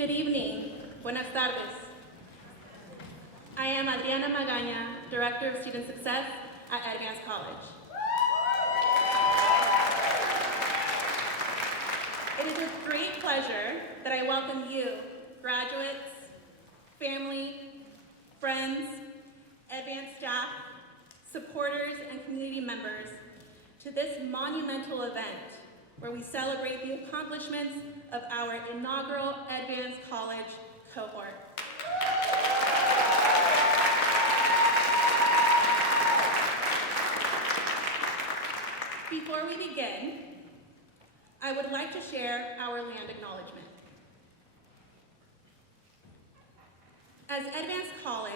Good evening. Buenas tardes. I am Adriana Magaña, Director of Student Success at EDvance College. It is with great pleasure that I welcome you, graduates, family, friends, EDvance staff, supporters, and community members to this monumental event where we celebrate the accomplishments of our inaugural EDvance College cohort. Before we begin, I would like to share our land acknowledgement. As EDvance College,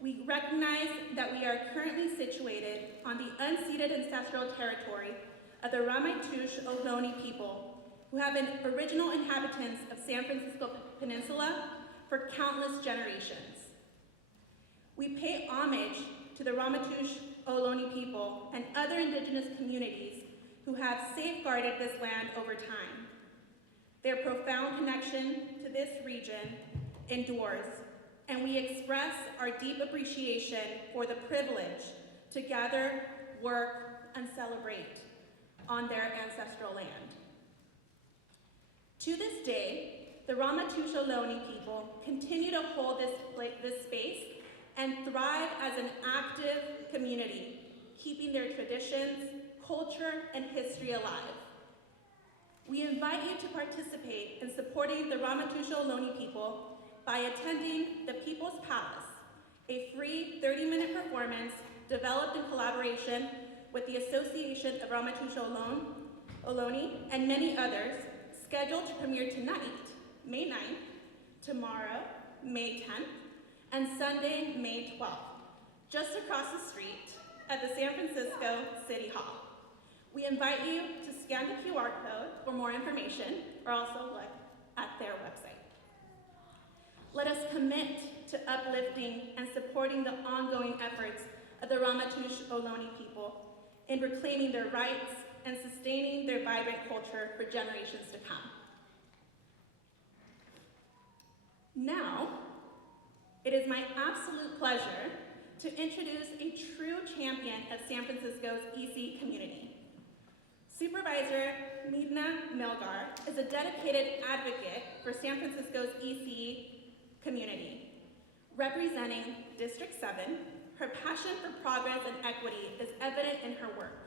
we recognize that we are currently situated on the unceded ancestral territory of the Ramaytush Ohlone people, who have been original inhabitants of San Francisco Peninsula for countless generations. We pay homage to the Ramaytush Ohlone people and other indigenous communities who have safeguarded this land over time. Their profound connection to this region endures, and we express our deep appreciation for the privilege to gather, work, and celebrate on their ancestral land. To this day, the Ramaytush Ohlone people continue to hold this space and thrive as an active community, keeping their traditions, culture, and history alive. We invite you to participate in supporting the Ramaytush Ohlone people by attending the People's Palace, a free 30-minute performance developed in collaboration with the Association of Ramaytush Ohlone and many others, scheduled to premiere tonight, May 9th, tomorrow, May 10th, and Sunday, May 12th, just across the street at the San Francisco City Hall. We invite you to scan the QR code for more information, or also look at their website. Let us commit to uplifting and supporting the ongoing efforts of the Ramaytush Ohlone people in reclaiming their rights and sustaining their vibrant culture for generations to come. Now, it is my absolute pleasure to introduce a true champion of San Francisco's EC community. Supervisor Meedna Melgar is a dedicated advocate for San Francisco's EC community. Representing District 7, her passion for progress and equity is evident in her work.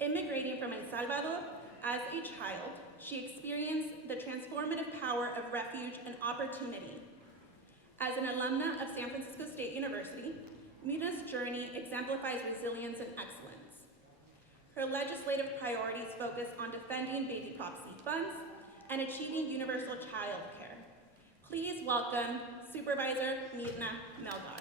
Immigrating from El Salvador as a child, she experienced the transformative power of refuge and opportunity. As an alumna of San Francisco State University, Meedna's journey exemplifies resilience and excellence. Her legislative priorities focus on defending baby proxy funds and achieving universal child care. Please welcome Supervisor Meedna Melgar.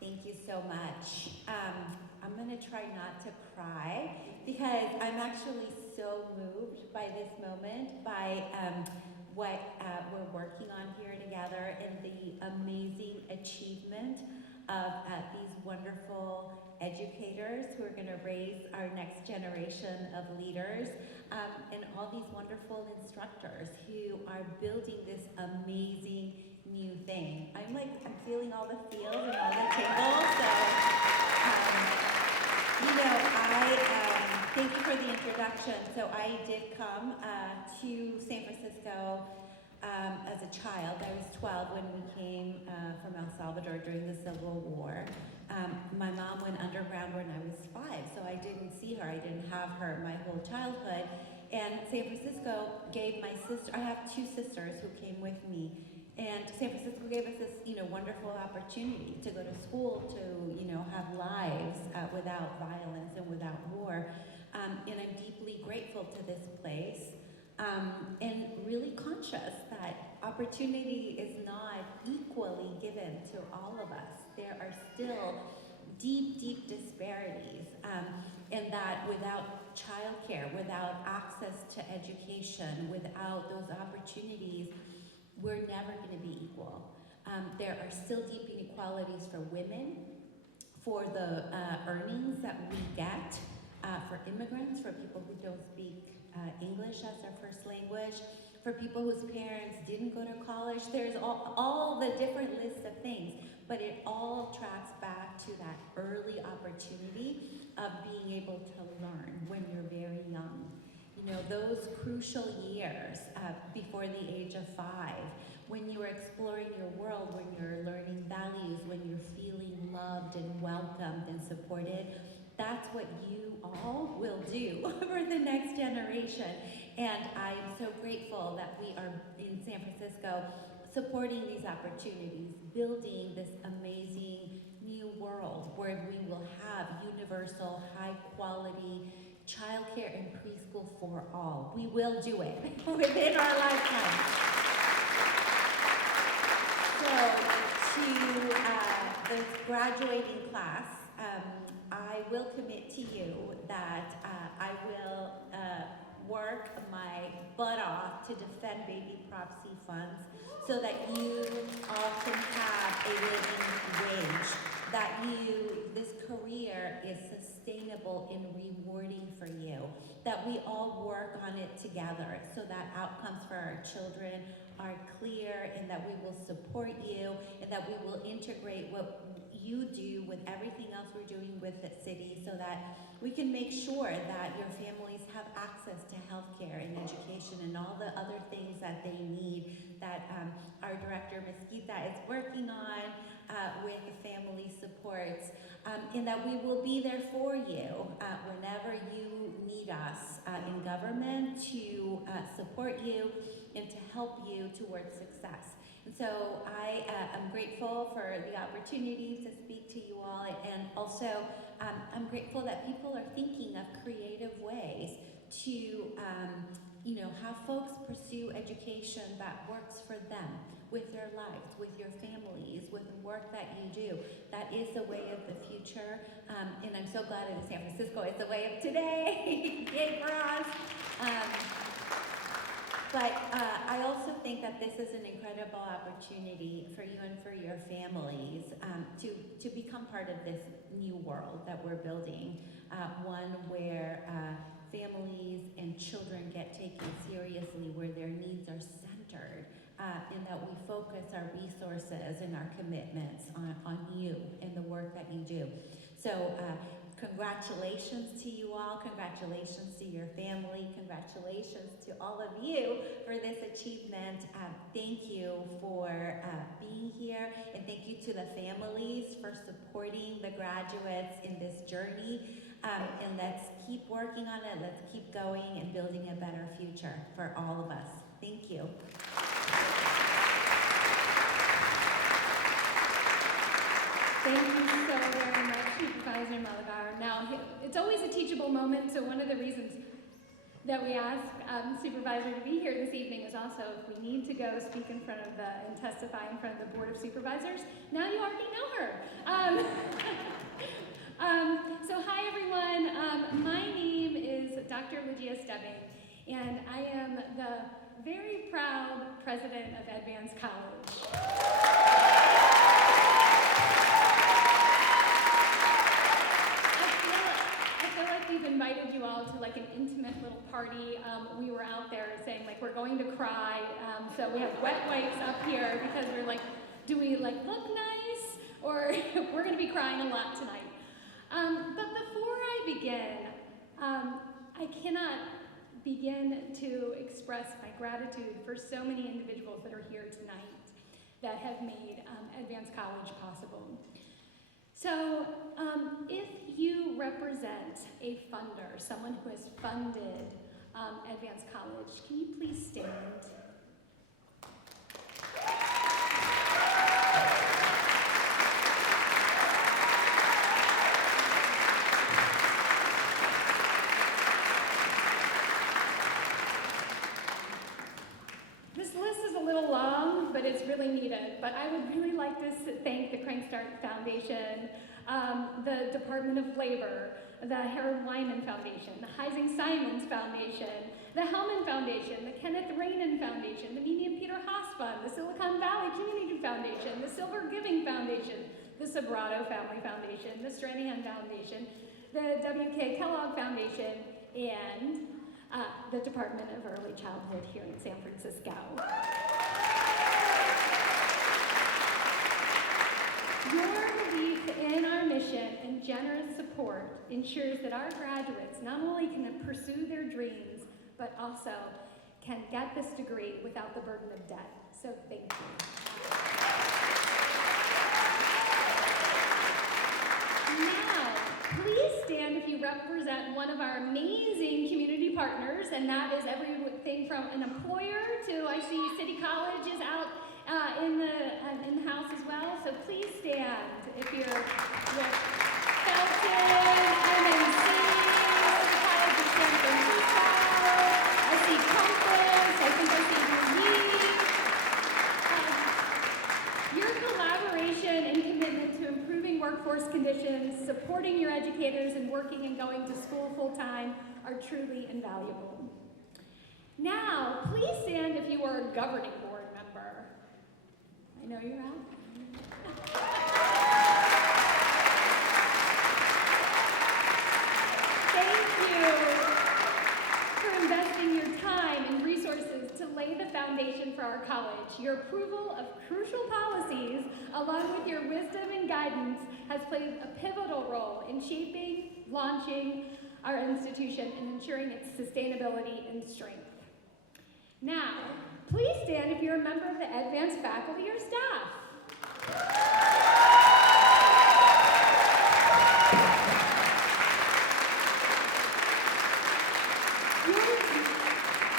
Thank you so much. I'm going to try not to cry because I'm actually so moved by this moment, by what we're working on here together and the amazing achievement of these wonderful educators who are going to raise our next generation of leaders, and all these wonderful instructors who are building this amazing new thing. I'm feeling all the feels and all the tingles. So, thank you for the introduction. So I did come to San Francisco as a child. I was 12 when we came from El Salvador during the Civil War. My mom went underground when I was 5, so I didn't see her. I didn't have her my whole childhood. And San Francisco gave my sister, I have 2 sisters who came with me, and San Francisco gave us this, wonderful opportunity to go to school, to, have lives without violence and without war. And I'm deeply grateful to this place, and really conscious that opportunity is not equally given to all of us. There are still deep, deep disparities, and that without childcare, without access to education, without those opportunities, we're never going to be equal. There are still deep inequalities for women, for the earnings that we get for immigrants, for people who don't speak English as their first language, for people whose parents didn't go to college. There's all the different lists of things, but it all tracks back to that early opportunity of being able to learn when you're very young. You know, those crucial years before the age of 5, when you are exploring your world, when you're learning values, when you're feeling loved and welcomed and supported, that's what you all will do for the next generation. And I am so grateful that we are in San Francisco supporting these opportunities, building this amazing new world where we will have universal, high quality childcare and preschool for all. We will do it within our lifetime. So to the graduating class, I will commit to you that I will work my butt off to defend baby prop C funds so that you all can have a living wage, that this career is sustainable and rewarding for you, that we all work on it together so that outcomes for our children are clear and that we will support you and that we will integrate what you do with everything else we're doing with the city so that we can make sure that your families have access to healthcare and education and all the other things that they need that our director, Mesquita, is working on with the family supports, and that we will be there for you whenever you need us in government to support you and to help you towards success. And so I am grateful for the opportunity to speak to you all, and also I'm grateful that people are thinking of creative ways to have folks pursue education that works for them, with their lives, with your families, with the work that you do. That is the way of the future, and I'm so glad in San Francisco it's the way of today. Yay for us. But I also think that this is an incredible opportunity for you and for your families to become part of this new world that we're building, one where families and children get taken seriously, where their needs are centered, and that we focus our resources and our commitments on you and the work that you do. So congratulations to you all, congratulations to your family, congratulations to all of you for this achievement. Thank you for being here, and thank you to the families for supporting the graduates in this journey. And let's keep working on it, let's keep going and building a better future for all of us. Thank you. Thank you so very much, Supervisor Malagar. Now, it's always a teachable moment, so one of the reasons that we ask Supervisor to be here this evening is also if we need to go speak in front of and testify in front of the Board of Supervisors. Now you already know her. So hi everyone, my name is Dr. Lydia Stebbing, and I am the very proud president of EDvance College. We've invited you all to like an intimate little party. We were out there saying like we're going to cry, so we have wet wipes up here because we're like, do we like look nice, or we're going to be crying a lot tonight. But before I begin, I cannot begin to express my gratitude for so many individuals that are here tonight that have made EDvance College possible. So if you represent a funder, someone who has funded EDvance College, can you please stand? This list is a little long, but it's really needed. But I would really like to thank the Crankstart Foundation, the Department of Labor, the Harold Lyman Foundation, the Heising Simons Foundation, the Hellman Foundation, the Kenneth Rainin Foundation, the Mimi and Peter Haas Fund, the Silicon Valley Community Foundation, the Silver Giving Foundation, the Sobrato Family Foundation, the Stranahan Foundation, the W.K. Kellogg Foundation, and the Department of Early Childhood here in San Francisco. Your belief in our mission and generous support ensures that our graduates not only can pursue their dreams, but also can get this degree without the burden of debt. So thank you. Now, please stand if you represent one of our amazing community partners, and that is everything from an employer to, I see City College is out in the house as well, so please stand if you're with Felton, MNC, College of San Francisco, I see Compass, I think I see Unique. Your collaboration and commitment to improving workforce conditions, supporting your educators, and working and going to school full-time are truly invaluable. Now, please stand if you are a governing board member. I know you're out. Thank you for investing your time and resources to lay the foundation for our college. Your approval of crucial policies, along with your wisdom and guidance, has played a pivotal role in shaping, launching our institution, and ensuring its sustainability and strength. Now, please stand if you're a member of the EDvance faculty or staff.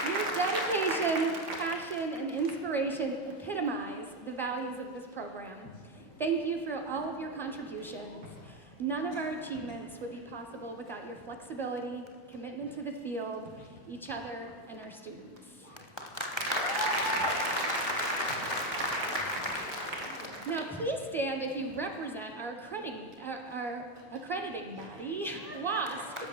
Your dedication, passion, and inspiration epitomize the values of this program. Thank you for all of your contributions. None of our achievements would be possible without your flexibility, commitment to the field, each other, and our students. Now, please stand if you represent our accrediting body, WASP.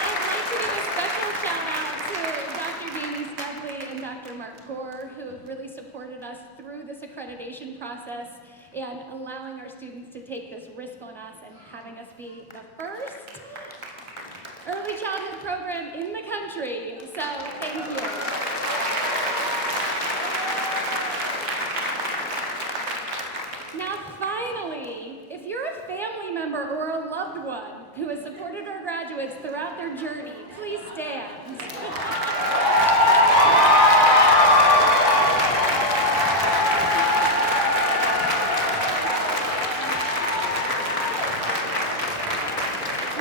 I'd like to give a special shout out to Dr. Jamie Smedley and Dr. Mark Gore, who have really supported us through this accreditation process and allowing our students to take this risk on us and having us be the first early childhood program in the country. So, thank you. Now, finally, if you're a family member or a loved one who has supported our graduates throughout their journey, please stand.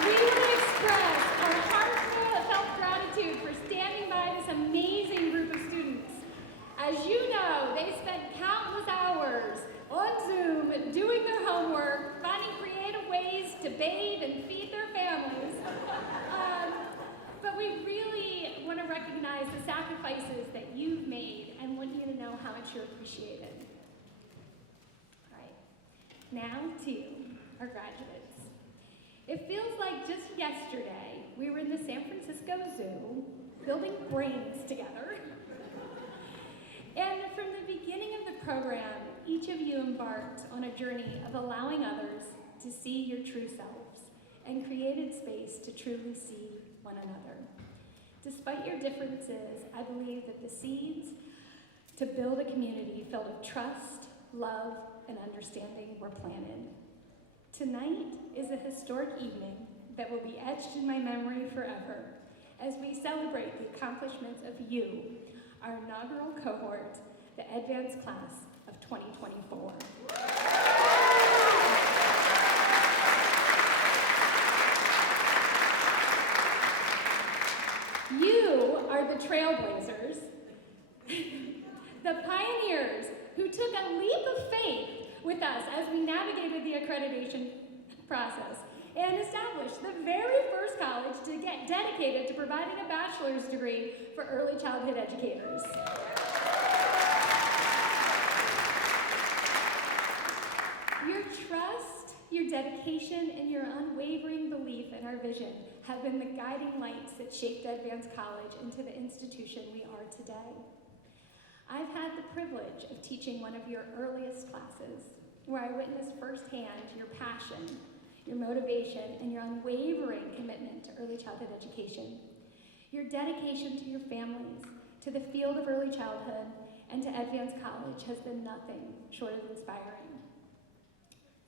We want to express our heartfelt gratitude for standing by this amazing group of students. As you know, they spent countless hours on Zoom, doing their homework, finding creative ways to bathe and feed their families. But we really want to recognize the sacrifices that you've made and want you to know how much you're appreciated. All right, now to our graduates. It feels like just yesterday we were in the San Francisco Zoo building brains together. And from the beginning of the program, each of you embarked on a journey of allowing others to see your true selves and created space to truly see one another. Despite your differences, I believe that the seeds to build a community filled with trust, love, and understanding were planted. Tonight is a historic evening that will be etched in my memory forever as we celebrate the accomplishments of you, our inaugural cohort, the EDvance class of 2024. You are the trailblazers, the pioneers who took a leap of faith with us as we navigated the accreditation process and established the very first college to get dedicated to providing a bachelor's degree for early childhood educators. Your trust, your dedication, and your unwavering belief in our vision have been the guiding lights that shaped EDvance College into the institution we are today. I've had the privilege of teaching one of your earliest classes, where I witnessed firsthand your passion, your motivation, and your unwavering commitment to early childhood education. Your dedication to your families, to the field of early childhood, and to EDvance College has been nothing short of inspiring.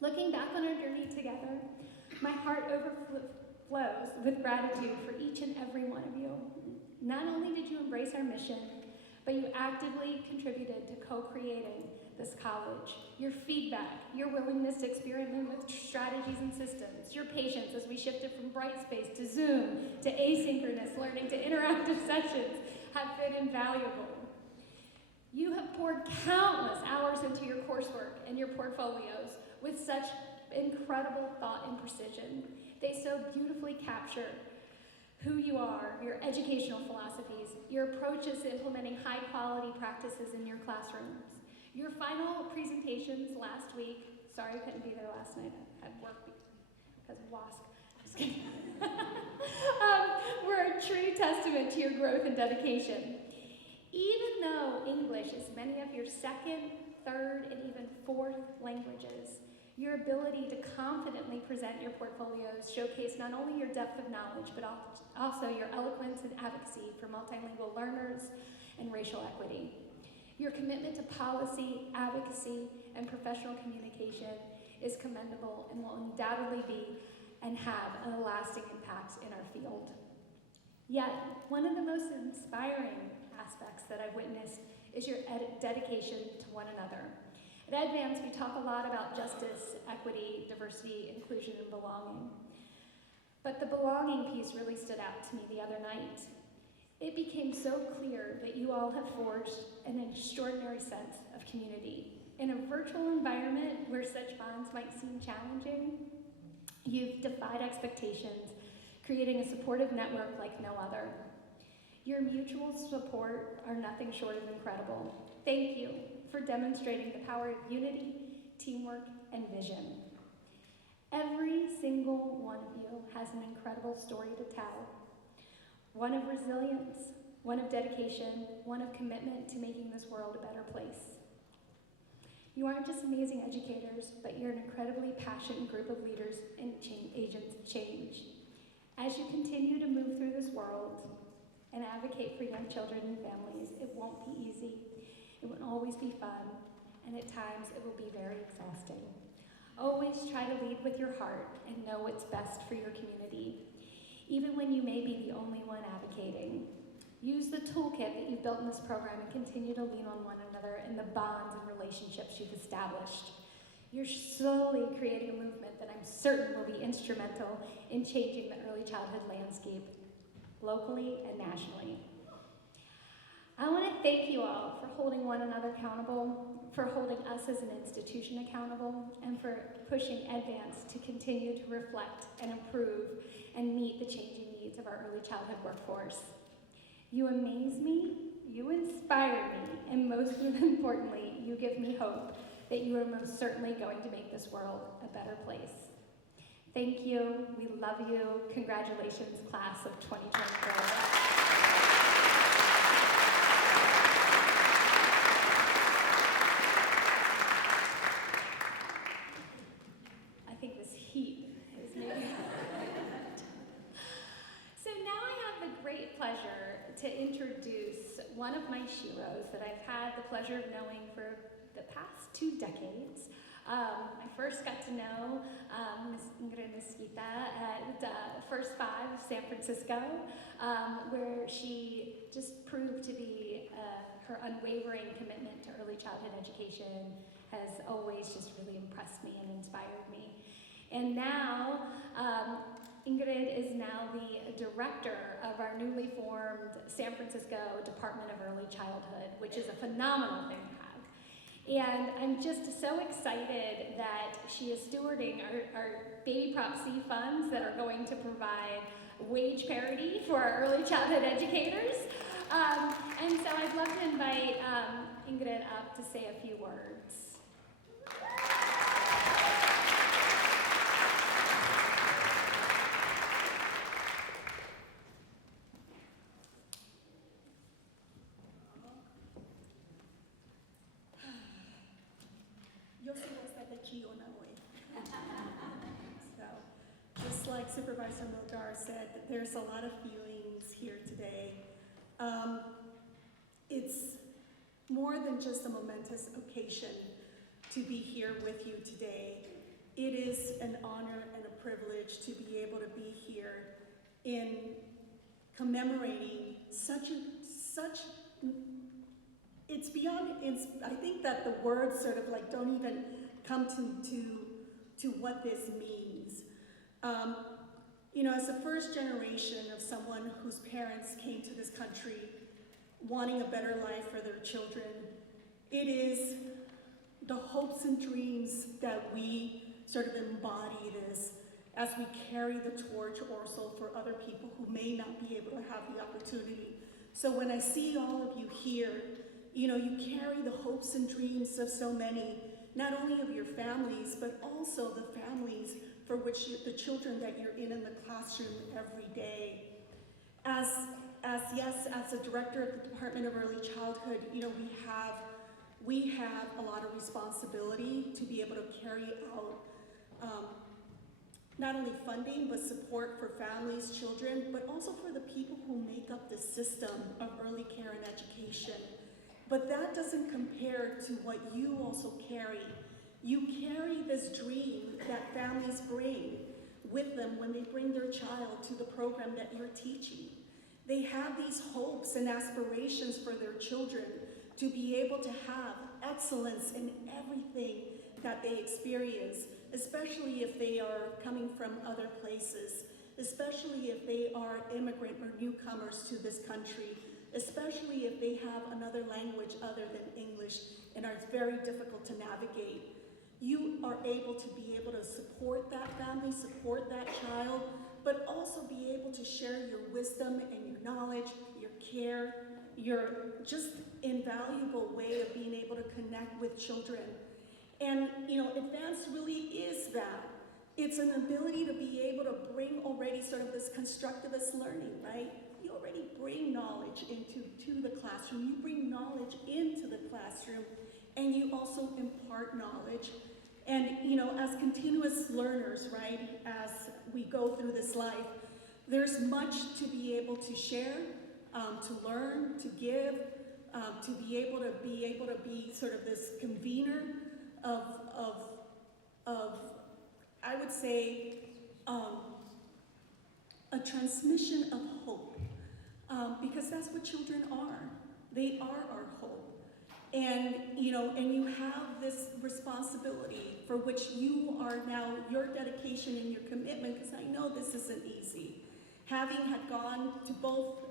Looking back on our journey together, my heart overflows with gratitude for each and every one of you. Not only did you embrace our mission, but you actively contributed to co-creating this college. Your feedback, your willingness to experiment with strategies and systems, your patience as we shifted from Brightspace to Zoom to asynchronous learning to interactive sessions have been invaluable. You have poured countless hours into your coursework and your portfolios with such incredible thought and precision. They so beautifully capture who you are, your educational philosophies, your approaches to implementing high-quality practices in your classrooms. Your final presentations last week, sorry I couldn't be there last night, I had work because of WASC, just kidding, were a true testament to your growth and dedication. Even though English is many of your second, third, and even fourth languages, your ability to confidently present your portfolios showcase not only your depth of knowledge, but also your eloquence and advocacy for multilingual learners and racial equity. Your commitment to policy, advocacy, and professional communication is commendable and will undoubtedly be and have a lasting impact in our field. Yet, one of the most inspiring aspects that I've witnessed is your dedication to one another. At EDvance, we talk a lot about justice, equity, diversity, inclusion, and belonging. But the belonging piece really stood out to me the other night. It became so clear that you all have forged an extraordinary sense of community. In a virtual environment where such bonds might seem challenging, you've defied expectations, creating a supportive network like no other. Your mutual support are nothing short of incredible. Thank you for demonstrating the power of unity, teamwork, and vision. Every single one of you has an incredible story to tell. One of resilience, one of dedication, one of commitment to making this world a better place. You aren't just amazing educators, but you're an incredibly passionate group of leaders and agents of change. As you continue to move through this world and advocate for young children and families, it won't be easy. It won't always be fun, and at times it will be very exhausting. Always try to lead with your heart and know what's best for your community, even when you may be the only one advocating. Use the toolkit that you've built in this program and continue to lean on one another and the bonds and relationships you've established. You're slowly creating a movement that I'm certain will be instrumental in changing the early childhood landscape, locally and nationally. I want to thank you all for holding one another accountable, for holding us as an institution accountable, and for pushing EDvance to continue to reflect and improve and meet the changing needs of our early childhood workforce. You amaze me, you inspire me, and most importantly, you give me hope that you are most certainly going to make this world a better place. Thank you, we love you, congratulations, class of 2024. To introduce one of my sheroes that I've had the pleasure of knowing for the past 2 decades. I first got to know Ms. Ingrid Mesquita at First Five of San Francisco, where she just proved to be her unwavering commitment to early childhood education has always just really impressed me and inspired me. And now, Ingrid is now the director of our newly formed San Francisco Department of Early Childhood, which is a phenomenal thing to have. And I'm just so excited that she is stewarding our Baby Prop C funds that are going to provide wage parity for our early childhood educators. And so I'd love to invite Ingrid up to say a few words. So, just like Supervisor Milgar said, there's a lot of feelings here today. It's more than just a momentous occasion to be here with you today. It is an honor and a privilege to be able to be here in commemorating it's beyond, I think that the words sort of like don't even come to what this means. You know, as the first generation of someone whose parents came to this country wanting a better life for their children, it is the hopes and dreams that we sort of embody this as we carry the torch also for other people who may not be able to have the opportunity. So when I see all of you here, you know, you carry the hopes and dreams of so many, not only of your families, but also the families for which the children that you're in the classroom every day. As a director of the Department of Early Childhood, you know, we have a lot of responsibility to be able to carry out not only funding, but support for families, children, but also for the people who make up the system of early care and education. But that doesn't compare to what you also carry. You carry this dream that families bring with them when they bring their child to the program that you're teaching. They have these hopes and aspirations for their children to be able to have excellence in everything that they experience, especially if they are coming from other places, especially if they are immigrant or newcomers to this country, especially if they have another language other than English and are very difficult to navigate. You are able to be able to support that family, support that child, but also be able to share your wisdom and your knowledge, your care, your just invaluable way of being able to connect with children. And, you know, EDvance really is that. It's an ability to be able to bring already sort of this constructivist learning, right? You already bring knowledge to the classroom. You bring knowledge into the classroom, and you also impart knowledge. And, you know, as continuous learners, right, as we go through this life, there's much to be able to share, to learn, to give, to be able to be sort of this convener of I would say, a transmission of hope, because that's what children are. They are our hope. And, you know, and you have this responsibility for which you are now, your dedication and your commitment, because I know this isn't easy. Having had gone to both,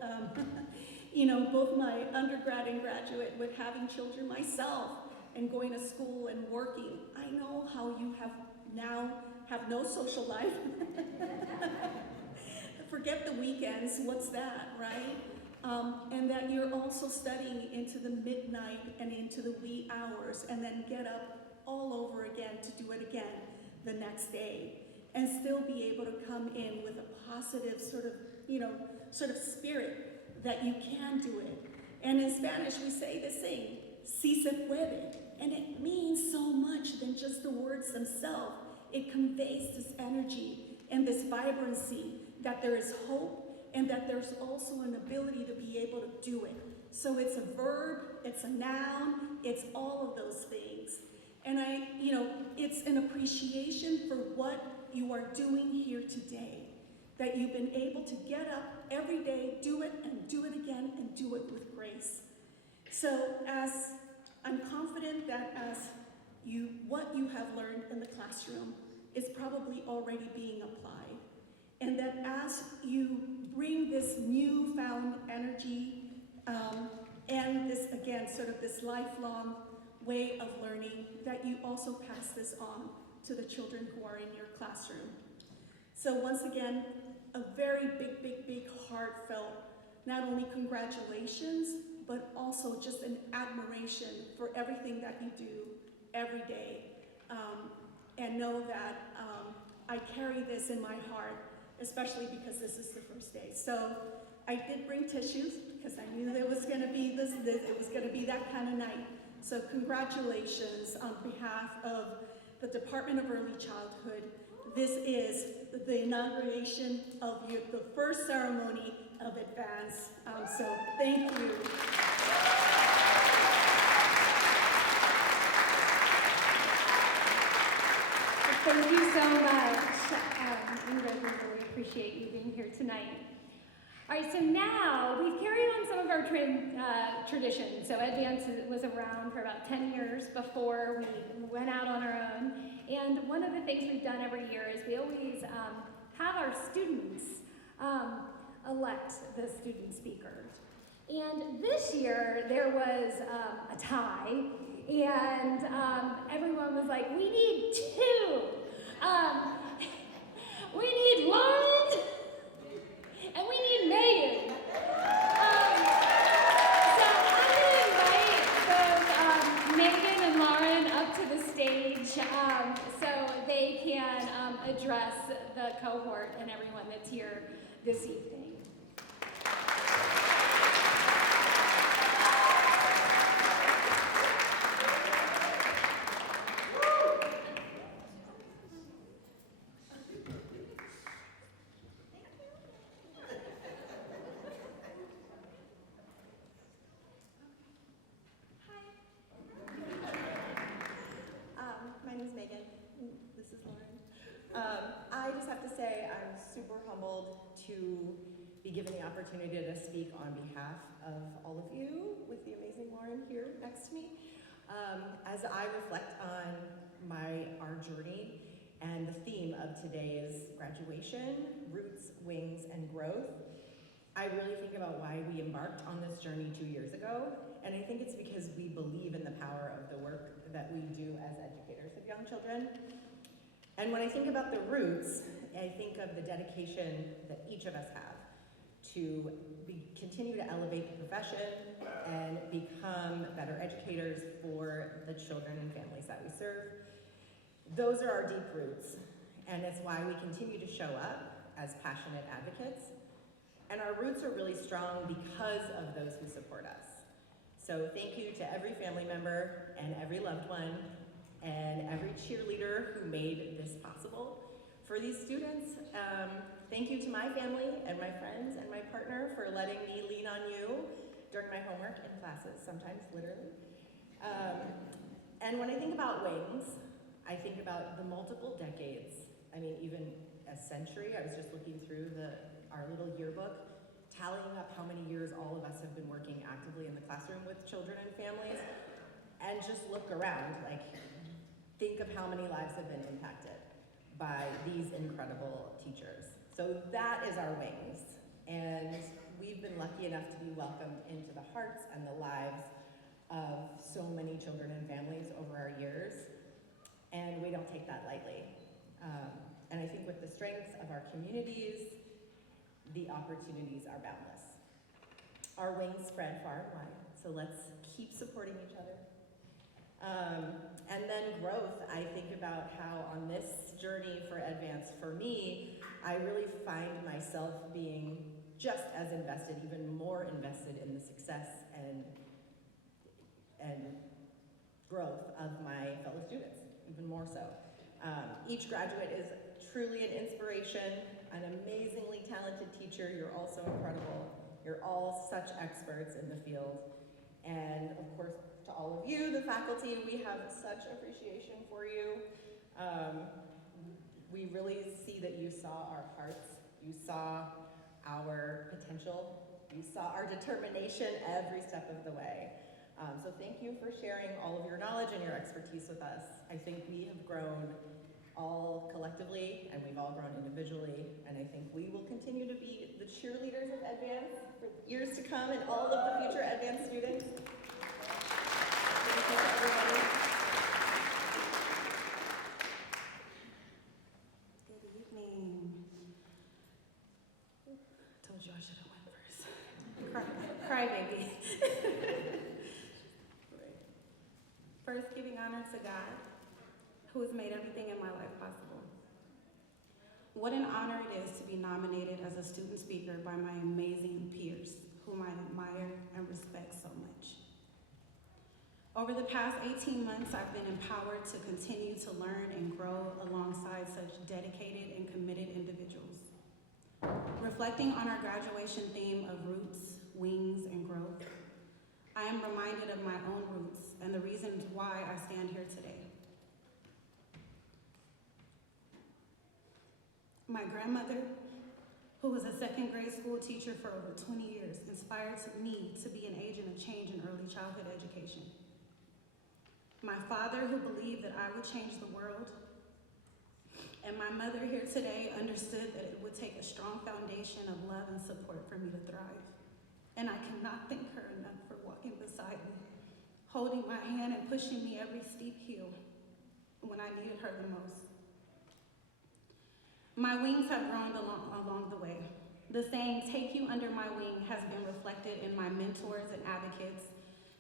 you know, both my undergrad and graduate with having children myself and going to school and working, I know how you have no social life. Forget the weekends, what's that, right? And that you're also studying into the midnight and into the wee hours, and then get up all over again to do it again the next day, and still be able to come in with a positive sort of spirit that you can do it. And in Spanish we say this thing, si se puede, and it means so much than just the words themselves. It conveys this energy and this vibrancy that there is hope, and that there's also an ability to be able to do it. So it's a verb, it's a noun, it's all of those things. And it's an appreciation for what you are doing here today, that you've been able to get up every day, do it and do it again, and do it with grace. So as I'm confident that what you have learned in the classroom is probably already being applied. And that as you bring this newfound energy and this, again, sort of this lifelong way of learning, that you also pass this on to the children who are in your classroom. So once again, a very big heartfelt, not only congratulations, but also just an admiration for everything that you do every day. And know that I carry this in my heart, especially because this is the first day. So I did bring tissues because I knew there was going to be it was going to be that kind of night. So congratulations on behalf of the Department of Early Childhood. This is the inauguration of the first ceremony of EDvance. So thank you. Thank you so much, Ingrid. We really appreciate you being here tonight. All right, so now we've carried on some of our traditions. So EDvance was around for about 10 years before we went out on our own. And one of the things we've done every year is we always have our students elect the student speakers. And this year there was a tie, and everyone was like, we need two. We need Lauren, and we need Megan. So I'm going to invite both Megan and Lauren up to the stage so they can address the cohort and everyone that's here this evening. My name is Megan. This is Lauren. I just have to say I'm super humbled to be given the opportunity to speak on behalf of all of you with the amazing Lauren here next to me. As I reflect on our journey and the theme of today's graduation, roots, wings, and growth, I really think about why we embarked on this journey 2 years ago. And I think it's because we believe in the power of the work that we do as educators of young children. And when I think about the roots, I think of the dedication that each of us have to continue to elevate the profession and become better educators for the children and families that we serve. Those are our deep roots, and it's why we continue to show up as passionate advocates. And our roots are really strong because of those who support us. So thank you to every family member and every loved one and every cheerleader who made this possible. For these students, thank you to my family and my friends and my partner for letting me lean on you during my homework and classes, sometimes literally. And when I think about wings, I think about the multiple decades, I mean even a century. I was just looking through our little yearbook, tallying up how many years all of us have been working actively in the classroom with children and families, and just look around, like, think of how many lives have been impacted by these incredible teachers. So that is our wings, and we've been lucky enough to be welcomed into the hearts and the lives of so many children and families over our years, and we don't take that lightly. And I think with the strengths of our communities, the opportunities are boundless. Our wings spread far and wide, so let's keep supporting each other. And then growth, I think about how on this journey for EDvance, for me, I really find myself being just as invested, even more invested in the success and growth of my fellow students, even more so. Each graduate is truly an inspiration, an amazingly talented teacher. You're all so incredible. You're all such experts in the field. And of course, to all of you, the faculty, we have such appreciation for you. We really see that you saw our hearts, you saw our potential, you saw our determination every step of the way. So thank you for sharing all of your knowledge and your expertise with us. I think we have grown all collectively, and we've all grown individually, and I think we will continue to be the cheerleaders of EDvance for years to come and all of the future EDvance students. Thank you, everybody. Good evening. Told you I should have went first. Cry baby. First, giving honor to God, who has made everything in my life possible. What an honor it is to be nominated as a student speaker by my amazing peers, whom I admire and respect so much. Over the past 18 months, I've been empowered to continue to learn and grow alongside such dedicated and committed individuals. Reflecting on our graduation theme of roots, wings, and growth, I am reminded of my own roots and the reasons why I stand here today. My grandmother, who was a second grade school teacher for over 20 years, inspired me to be an agent of change in early childhood education. My father, who believed that I would change the world, and my mother here today understood that it would take a strong foundation of love and support for me to thrive. And I cannot thank her enough for walking beside me, holding my hand and pushing me every steep hill when I needed her the most. My wings have grown along the way. The saying, "Take you under my wing," has been reflected in my mentors and advocates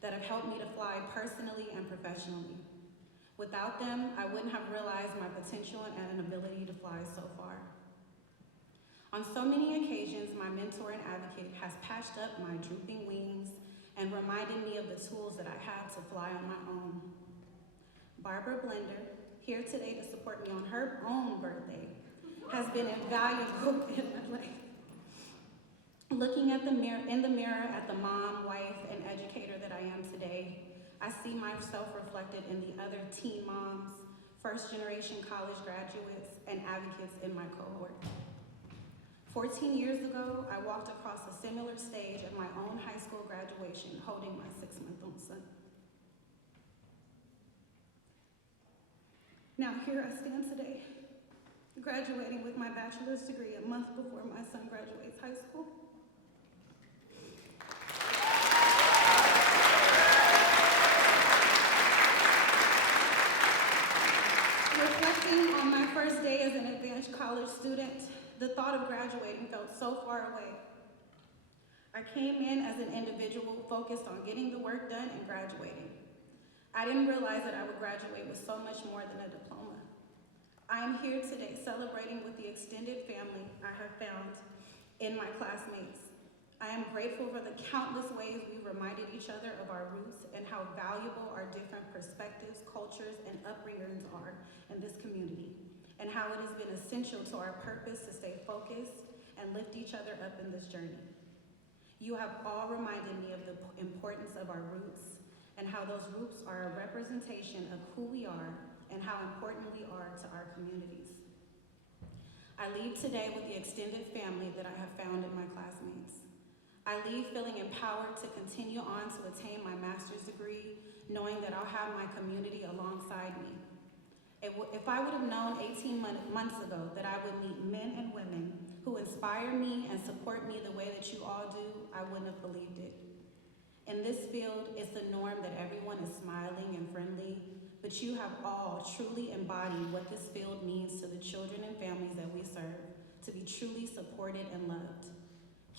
that have helped me to fly personally and professionally. Without them, I wouldn't have realized my potential and an ability to fly so far. On so many occasions, my mentor and advocate has patched up my drooping wings and reminded me of the tools that I have to fly on my own. Barbara Blender, here today to support me on her own birthday, has been invaluable in my life. Looking in the mirror at the mom, wife, and educator that I am today, I see myself reflected in the other teen moms, first-generation college graduates, and advocates in my cohort. 14 years ago, I walked across a similar stage at my own high school graduation, holding my 6-month-old son. Now here I stand today, graduating with my bachelor's degree a month before my son graduates high school. Reflecting on my first day as an advanced college student, the thought of graduating felt so far away. I came in as an individual focused on getting the work done and graduating. I didn't realize that I would graduate with so much more than a diploma. I am here today celebrating with the extended family I have found in my classmates. I am grateful for the countless ways we reminded each other of our roots and how valuable our different perspectives, cultures, and upbringings are in this community, and how it has been essential to our purpose to stay focused and lift each other up in this journey. You have all reminded me of the importance of our roots and how those roots are a representation of who we are and how important we are to our communities. I leave today with the extended family that I have found in my classmates. I leave feeling empowered to continue on to attain my master's degree, knowing that I'll have my community alongside me. If I would have known 18 months ago that I would meet men and women who inspire me and support me the way that you all do, I wouldn't have believed it. In this field, it's the norm that everyone is smiling and friendly, but you have all truly embodied what this field means to the children and families that we serve, to be truly supported and loved.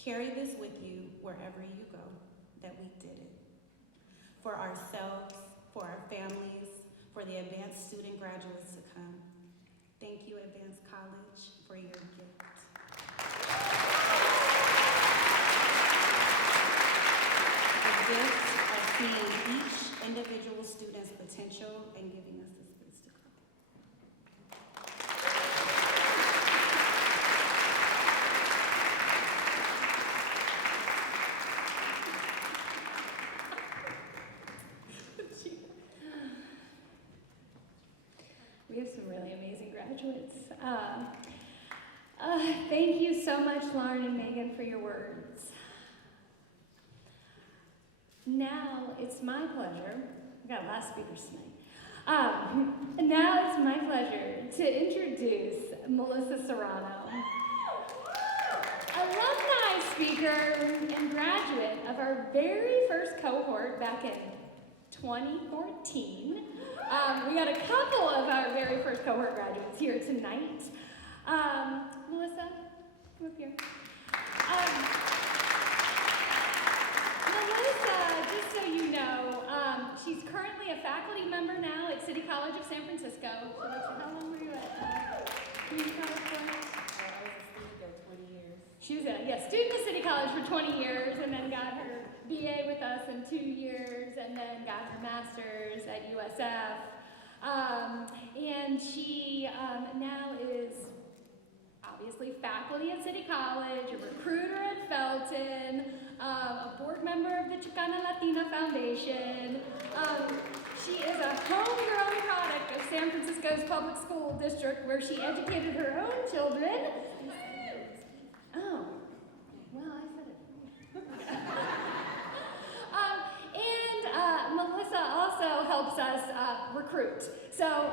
Carry this with you wherever you go, that we did it. For ourselves, for our families, for the advanced student graduates to come. Thank you, Advanced College, for your gift. The gift of seeing each individual student's potential and giving us the space to grow. We have some really amazing graduates. Thank you so much, Lauren and Megan, for your words. Now it's my pleasure. We got last speakers tonight. Now it's my pleasure to introduce Melissa Serrano, alumni speaker and graduate of our very first cohort back in 2014. We got a couple of our very first cohort graduates here tonight. Melissa, come up here. Melissa, just so you know, she's currently a faculty member now at City College of San Francisco. So how long were you at Community College for? I was a student there 20 years. She was a student at City College for 20 years and then got her BA with us in 2 years and then got her master's at USF. And she now is obviously faculty at City College, a recruiter at Felton, a board member of the Chicana Latina Foundation. She is a homegrown product of San Francisco's public school district where she educated her own children. Oh, well, I said it. And Melissa also helps us recruit. So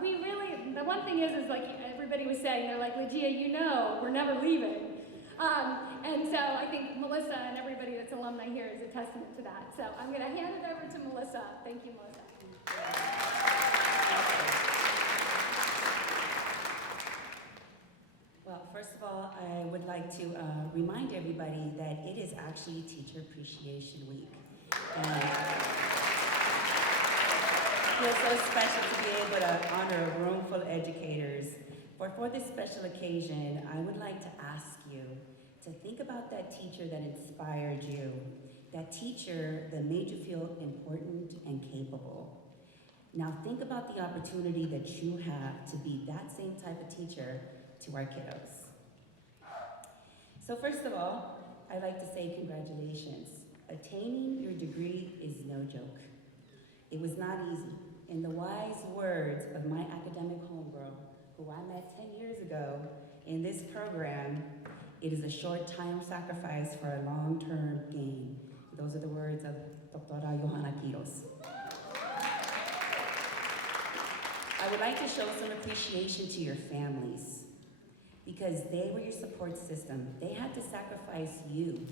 we really, the one thing is like everybody was saying, they're like, Legia, you know, we're never leaving. And so I think Melissa and everybody that's alumni here is a testament to that. So I'm going to hand it over to Melissa. Thank you, Melissa. Well, first of all, I would like to remind everybody that it is actually Teacher Appreciation Week. And it feels so special to be able to honor a room full of educators. But for this special occasion, I would like to ask you to think about that teacher that inspired you, that teacher that made you feel important and capable. Now think about the opportunity that you have to be that same type of teacher to our kiddos. So first of all, I'd like to say congratulations. Attaining your degree is no joke. It was not easy. In the wise words of my academic homegirl, who I met 10 years ago in this program, it is a short time sacrifice for a long-term gain. Those are the words of Dr. Johanna Quiros. I would like to show some appreciation to your families because they were your support system. They had to sacrifice you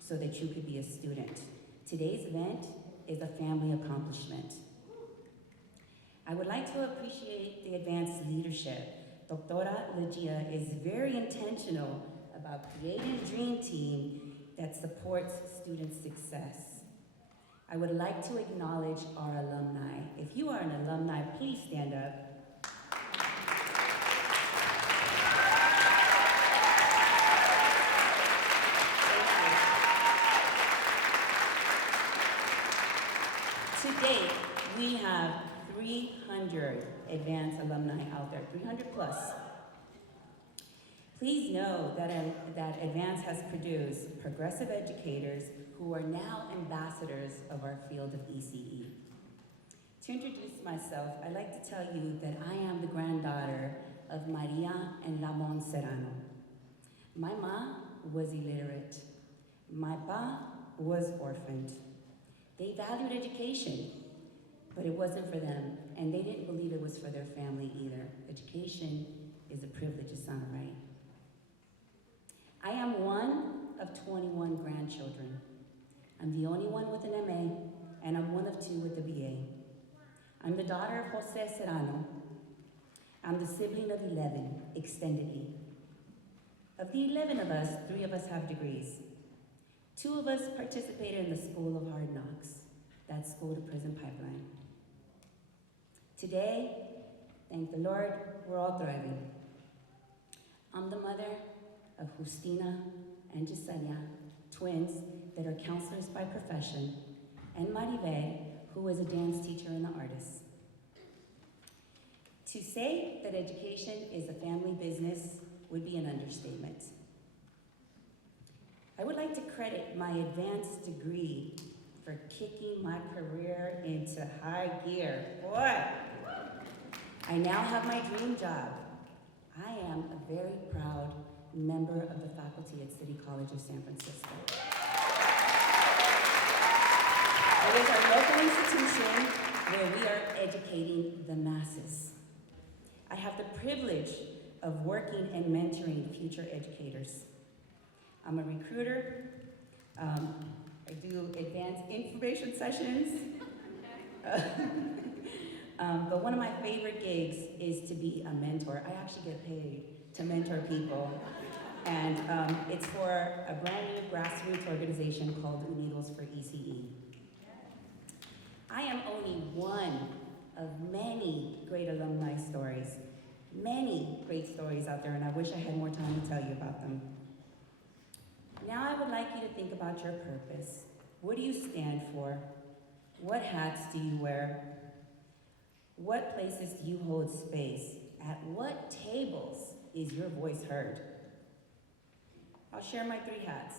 so that you could be a student. Today's event is a family accomplishment. I would like to appreciate the advanced leadership. Doctora Legia is very intentional about creating a dream team that supports student success. I would like to acknowledge our alumni. If you are an alumni, please stand up. To date, we have 300 advanced alumni out there, 300 plus. Please know that Advance has produced progressive educators who are now ambassadors of our field of ECE. To introduce myself, I'd like to tell you that I am the granddaughter of Maria and Ramon Serrano. My ma was illiterate. My pa was orphaned. They valued education, but it wasn't for them, and they didn't believe it was for their family either. Education is a privilege, it's not a right. I am one of 21 grandchildren. I'm the only one with an MA, and I'm one of 2 with a BA. I'm the daughter of Jose Serrano. I'm the sibling of 11, extendedly. Of the 11 of us, 3 of us have degrees. 2 of us participated in the School of Hard Knocks, that school-to-prison pipeline. Today, thank the Lord, we're all thriving. I'm the mother of Justina and Gisela, twins that are counselors by profession, and Maribel, who is a dance teacher and an artist. To say that education is a family business would be an understatement. I would like to credit my advanced degree for kicking my career into high gear. Boy, I now have my dream job. I am a very proud member of the faculty at City College of San Francisco. It is our local institution where we are educating the masses. I have the privilege of working and mentoring future educators. I'm a recruiter. I do advanced information sessions. But one of my favorite gigs is to be a mentor. I actually get paid to mentor people. And it's for a brand new grassroots organization called Unidos for ECE. I am only one of many great alumni stories, many great stories out there, and I wish I had more time to tell you about them. Now I would like you to think about your purpose. What do you stand for? What hats do you wear? What places do you hold space? At what tables is your voice heard? I'll share my 3 hats.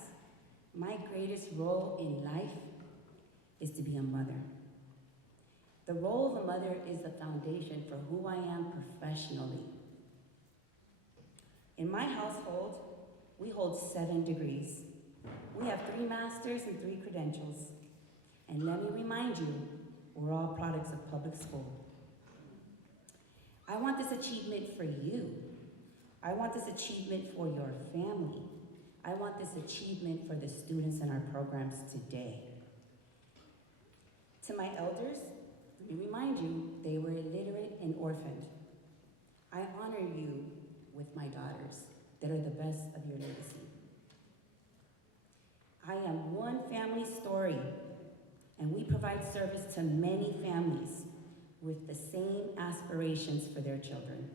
My greatest role in life is to be a mother. The role of a mother is the foundation for who I am professionally. In my household, we hold 7 degrees. We have 3 masters and 3 credentials. And let me remind you, we're all products of public school. I want this achievement for you. I want this achievement for your family. I want this achievement for the students in our programs today. To my elders, let me remind you, they were illiterate and orphaned. I honor you with my daughters that are the best of your legacy. I am one family story, and we provide service to many families with the same aspirations for their children.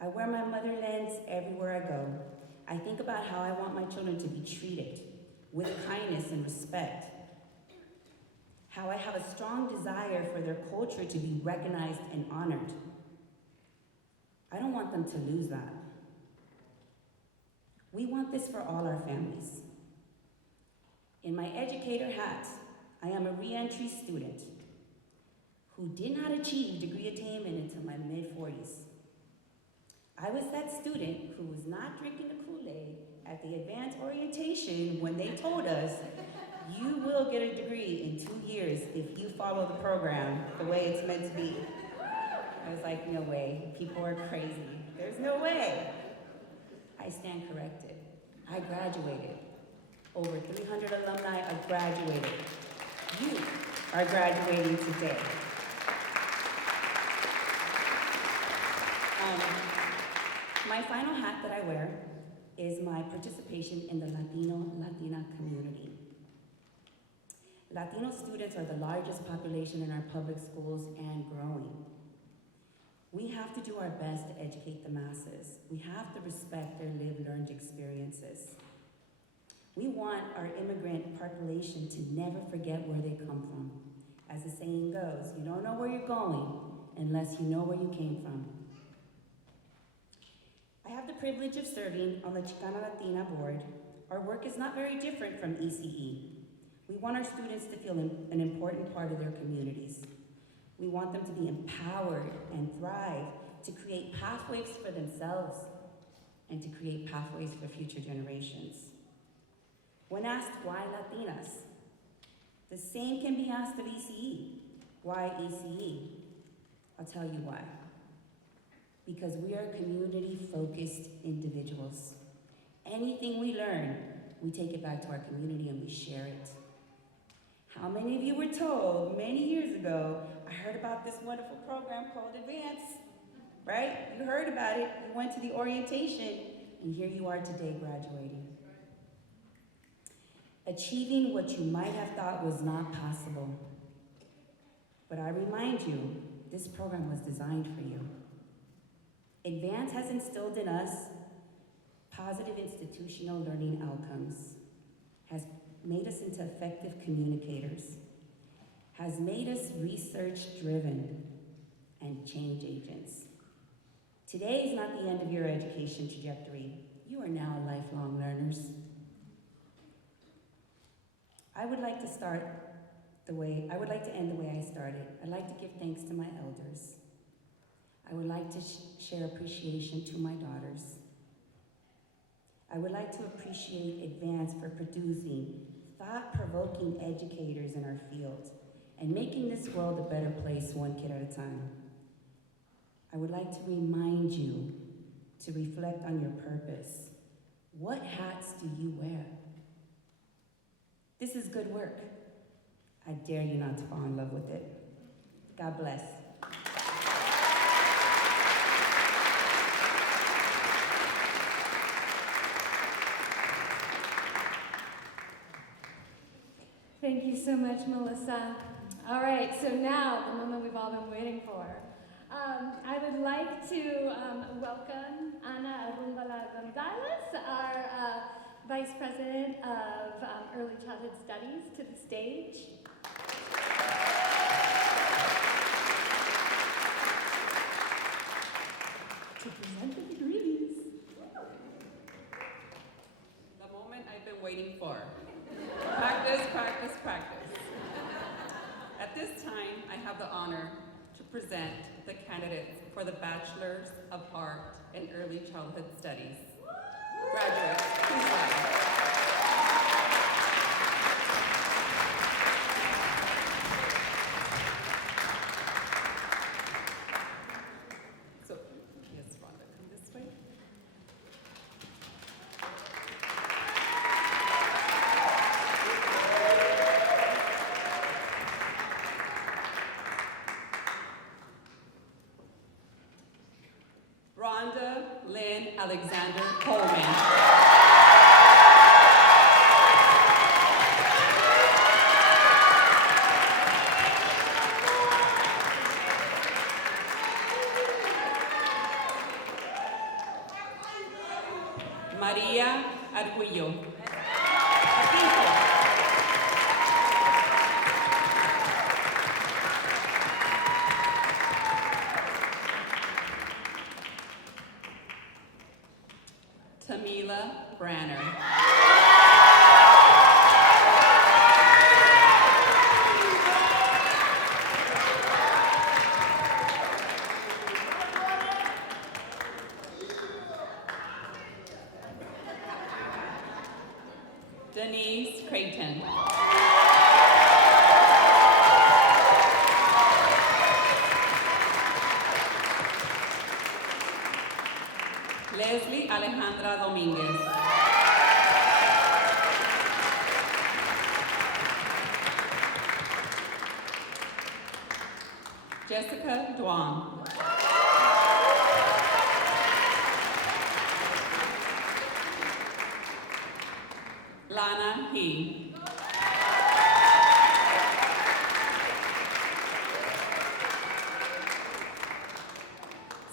I wear my mother lens everywhere I go. I think about how I want my children to be treated with kindness and respect. How I have a strong desire for their culture to be recognized and honored. I don't want them to lose that. We want this for all our families. In my educator hat, I am a re-entry student who did not achieve degree attainment until my mid-40s. I was that student who was not drinking the Kool-Aid at the advanced orientation when they told us, you will get a degree in 2 years if you follow the program the way it's meant to be. I was like, no way, people are crazy. There's no way. I stand corrected. I graduated. Over 300 alumni are graduated. You are graduating today. My final hat that I wear is my participation in the Latina community. Latino students are the largest population in our public schools and growing. We have to do our best to educate the masses. We have to respect their lived, learned experiences. We want our immigrant population to never forget where they come from. As the saying goes, you don't know where you're going unless you know where you came from. I have the privilege of serving on the Chicana Latina board. Our work is not very different from ECE. We want our students to feel an important part of their communities. We want them to be empowered and thrive, to create pathways for themselves and to create pathways for future generations. When asked why Latinas, the same can be asked of ECE. Why ECE? I'll tell you why. Because we are community-focused individuals. Anything we learn, we take it back to our community and we share it. How many of you were told many years ago, I heard about this wonderful program called EDvance, right? You heard about it, you went to the orientation, and here you are today graduating. Achieving what you might have thought was not possible. But I remind you, this program was designed for you. EDvance has instilled in us positive institutional learning outcomes, has made us into effective communicators, has made us research-driven and change agents. Today is not the end of your education trajectory. You are now lifelong learners. I would like to end the way I started. I'd like to give thanks to my elders. I would like to share appreciation to my daughters. I would like to appreciate EDvance for producing thought-provoking educators in our field and making this world a better place one kid at a time. I would like to remind you to reflect on your purpose. What hats do you wear? This is good work. I dare you not to fall in love with it. God bless. Thank you so much, Melissa. All right, so now, the moment we've all been waiting for. I would like to welcome Ana Arumbala Gonzalez, our Vice President of Early Childhood Studies to the stage. To present the degrees. The moment I've been waiting for. Practice, practice, practice. At this time, I have the honor to present the candidates for the Bachelor's of Art in Early Childhood Studies. Graduates, please rise. So, yes, Rhonda, come this way. Rhonda Lynn Alexander Coleman. María Arguello. Tamila Branner. Denise Creighton. Leslie Alejandra Dominguez. Jessica Duan. Lana He.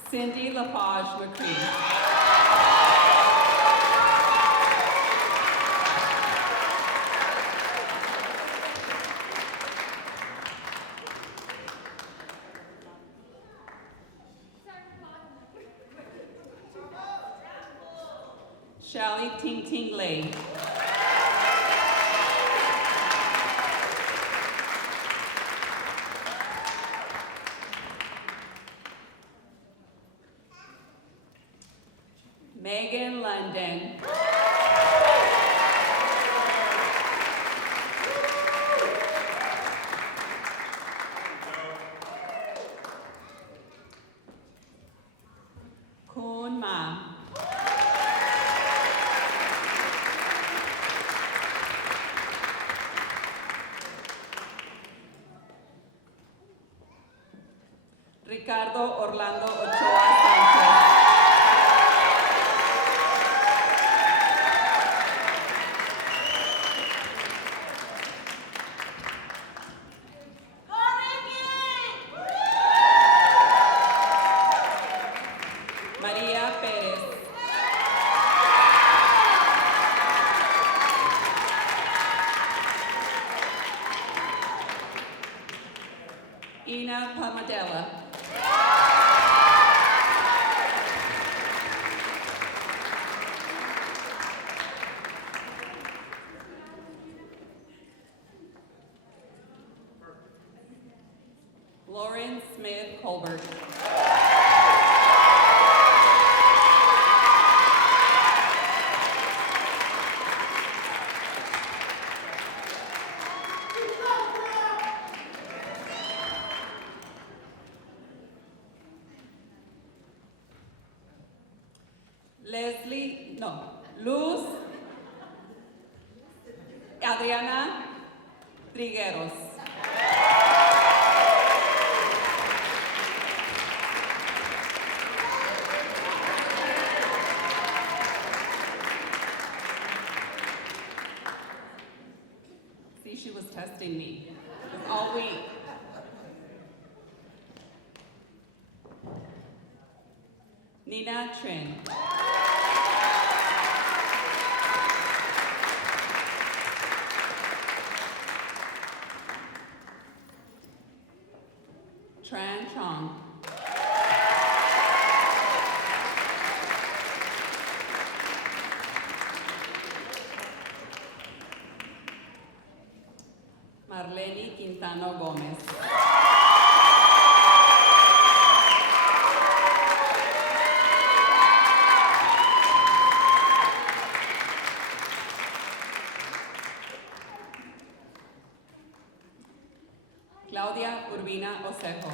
Cindy LaPage McCree. Shelly Ting Ting Lei. Megan London. Kun Ma. Ricardo Orlando Ochoa Sánchez. María Pérez. Ina Palmadella. Lauren Smith Colbert. Luz Adriana Trigueros. See, she was testing me all week. Nina Trin. Marlene Quintano Gomez. Claudia Urbina Osejo.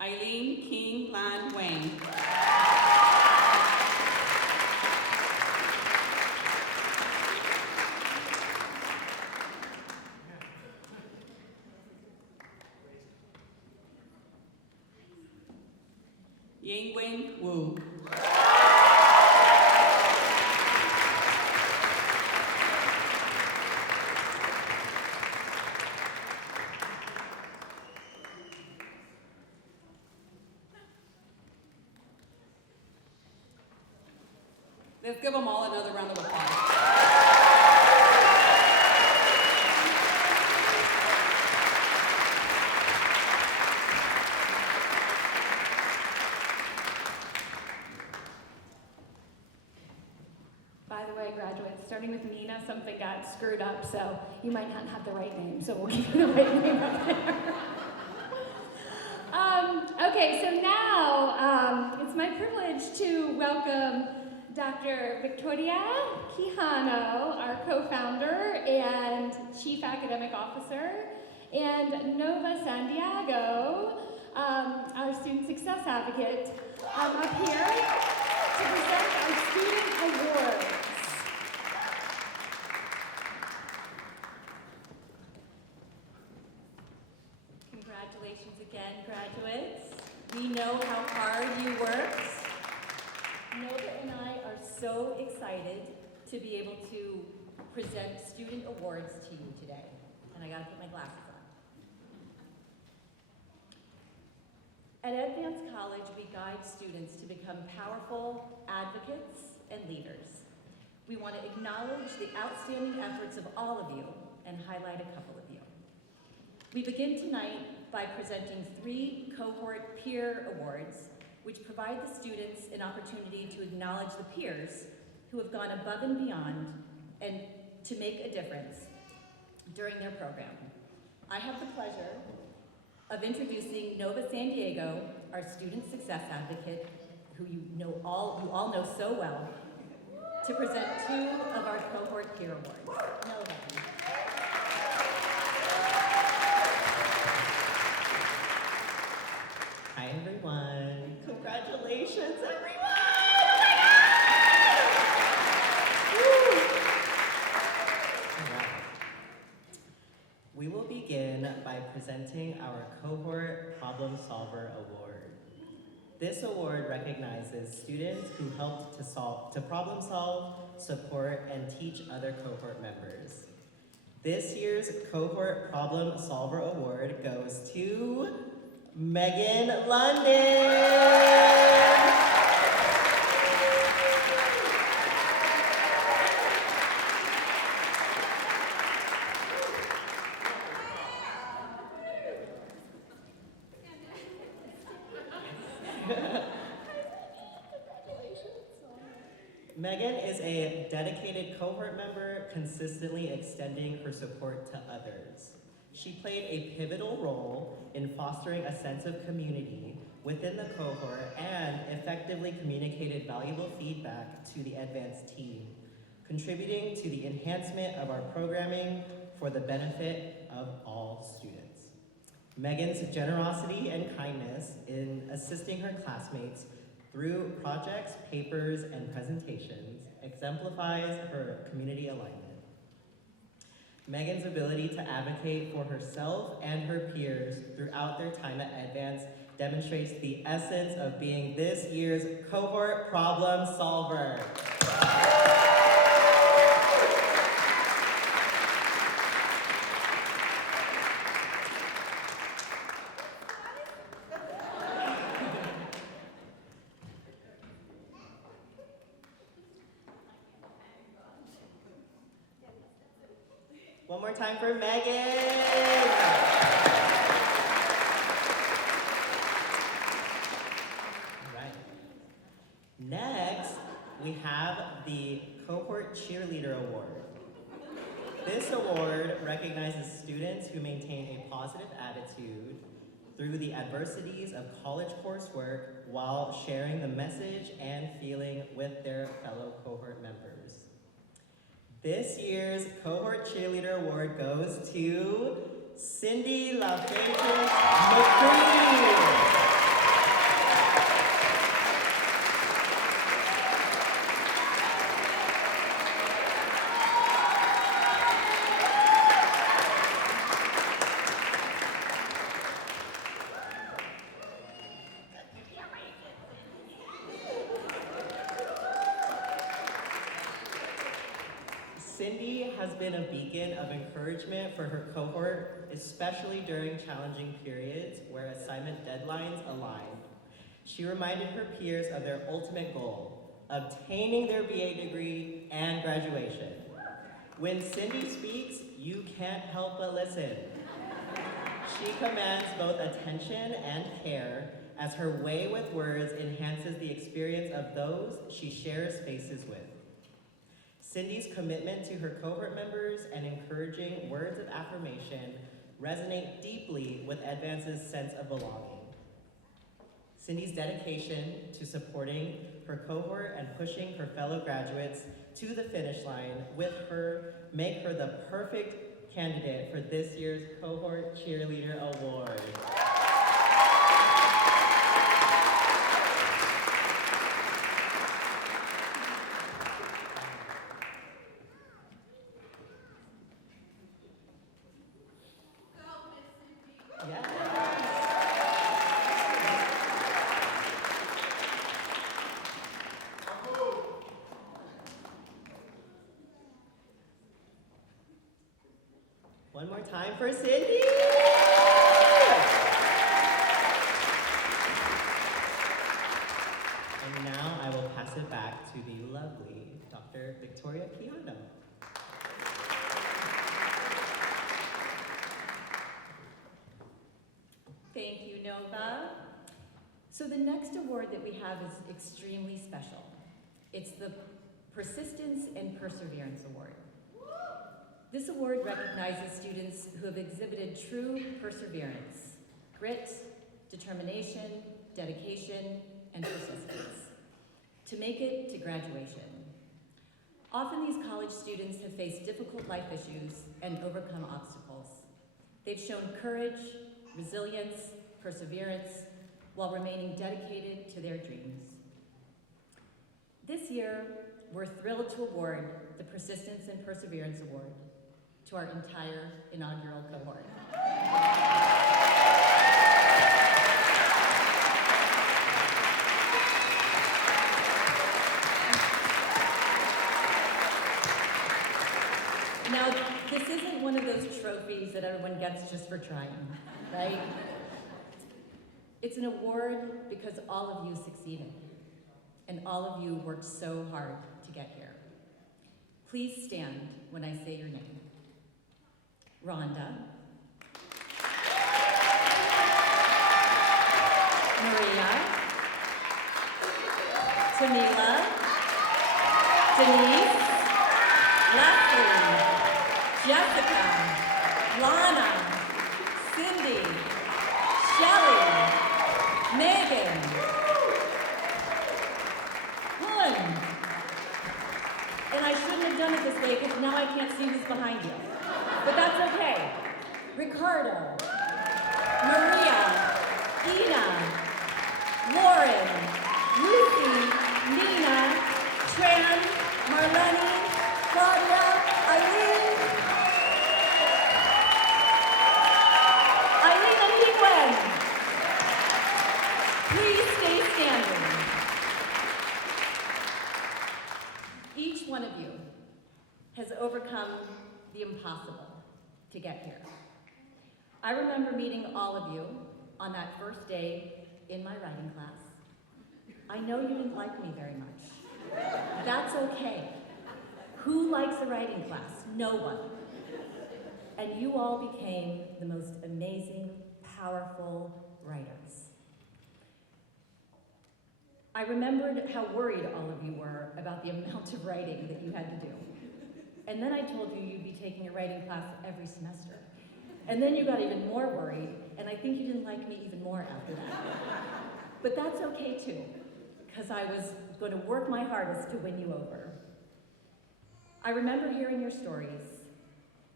Eileen King Lan Wang. Yingwen Wu. Let's give them all another round of applause. By the way, graduates, starting with Nina, something got screwed up, so you might not have the right name, so we'll give you the right name up there. Okay, so now it's my privilege to welcome Dr. Victoria Quijano, our co-founder and chief academic officer, and Nova Santiago, our student success advocate, up here to present our student awards. Congratulations again, graduates. We know how hard you worked. Nova and I are so excited to be able to present student awards to you today. And I gotta put my glasses on. At EDvance College, we guide students to become powerful advocates and leaders. We want to acknowledge the outstanding efforts of all of you and highlight a couple of you. We begin tonight by presenting 3 Cohort Peer Awards, which provide the students an opportunity to acknowledge the peers who have gone above and beyond and to make a difference during their program. I have the pleasure of introducing Nova San Diego, our student success advocate, who you all know so well, to present 2 of our Cohort Peer Awards. Nova. Hi everyone. Congratulations everyone! All right. We will begin by presenting our Cohort Problem Solver Award. This award recognizes students who helped to problem solve, support, and teach other cohort members. This year's Cohort Problem Solver Award goes to Megan London. Megan is a dedicated cohort member, consistently extending her support to others. She played a pivotal role in fostering a sense of community within the cohort and effectively communicated valuable feedback to the EDvance team, contributing to the enhancement of our programming for the benefit of all students. Megan's generosity and kindness in assisting her classmates through projects, papers, and presentations exemplifies her community alignment. Megan's ability to advocate for herself and her peers throughout their time at EDvance demonstrates the essence of being this year's Cohort Problem Solver. One more time for Megan. we have the Cohort Cheerleader Award. This award recognizes students who maintain a positive attitude through the adversities of college coursework while sharing the message and feeling with their fellow cohort members. This year's Cohort Cheerleader Award goes to Cindy LaFatrix McCree. Cindy has been a beacon of encouragement for her cohort, especially during challenging periods where assignment deadlines align. She reminded her peers of their ultimate goal, obtaining their BA degree and graduation. When Cindy speaks, you can't help but listen. She commands both attention and care as her way with words enhances the experience of those she shares spaces with. Cindy's commitment to her cohort members and encouraging words of affirmation resonate deeply with EDvance's sense of belonging. Cindy's dedication to supporting her cohort and pushing her fellow graduates to the finish line with her make her the perfect candidate for this year's Cohort Cheerleader Award. One more time for Cindy. And now I will pass it back to the lovely Dr. Victoria Quijano. Thank you, Nova. So the next award that we have is extremely special. It's the Persistence and Perseverance Award. This award recognizes students who have exhibited true perseverance, grit, determination, dedication, and persistence to make it to graduation. Often these college students have faced difficult life issues and overcome obstacles. They've shown courage, resilience, perseverance, while remaining dedicated to their dreams. This year, we're thrilled to award the Persistence and Perseverance Award to our entire inaugural cohort. Now, this isn't one of those trophies that everyone gets just for trying, right? It's an award because all of you succeeded, and all of you worked so hard to get here. Please stand when I say your name. Rhonda, Maria, Tamila, Denise, Leslie, Jessica, Lana, Cindy, Shelley, Megan, Hun. And I shouldn't have done it this way because now I can't see who's behind you. But that's okay. Ricardo, Maria, Ina, Lauren, Lucy, Nina, Tran, Marlene, Claudia, Eileen, and Miguel. Please stay standing. Each one of you has overcome the impossible to get here. I remember meeting all of you on that first day in my writing class. I know you didn't like me very much. That's okay. Who likes a writing class? No one. And you all became the most amazing, powerful writers. I remembered how worried all of you were about the amount of writing that you had to do. And then I told you you'd be taking a writing class every semester. And then you got even more worried, and I think you didn't like me even more after that. But that's okay too, because I was going to work my hardest to win you over. I remember hearing your stories.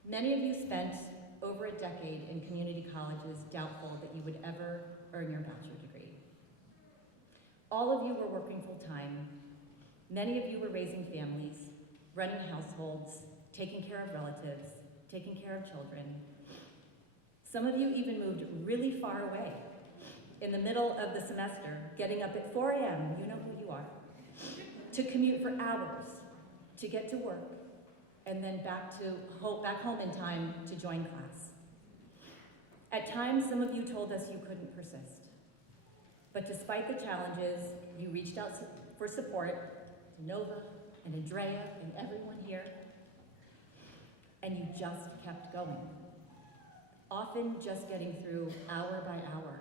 Many of you spent over a decade in community colleges doubtful that you would ever earn your bachelor degree. All of you were working full-time. Many of you were raising families, running households, taking care of relatives, taking care of children. Some of you even moved really far away. In the middle of the semester, getting up at 4 a.m., you know who you are, to commute for hours, to get to work, and then back home in time to join class. At times, some of you told us you couldn't persist. But despite the challenges, you reached out for support to Nova and Andrea and everyone here, and you just kept going. Often just getting through hour by hour,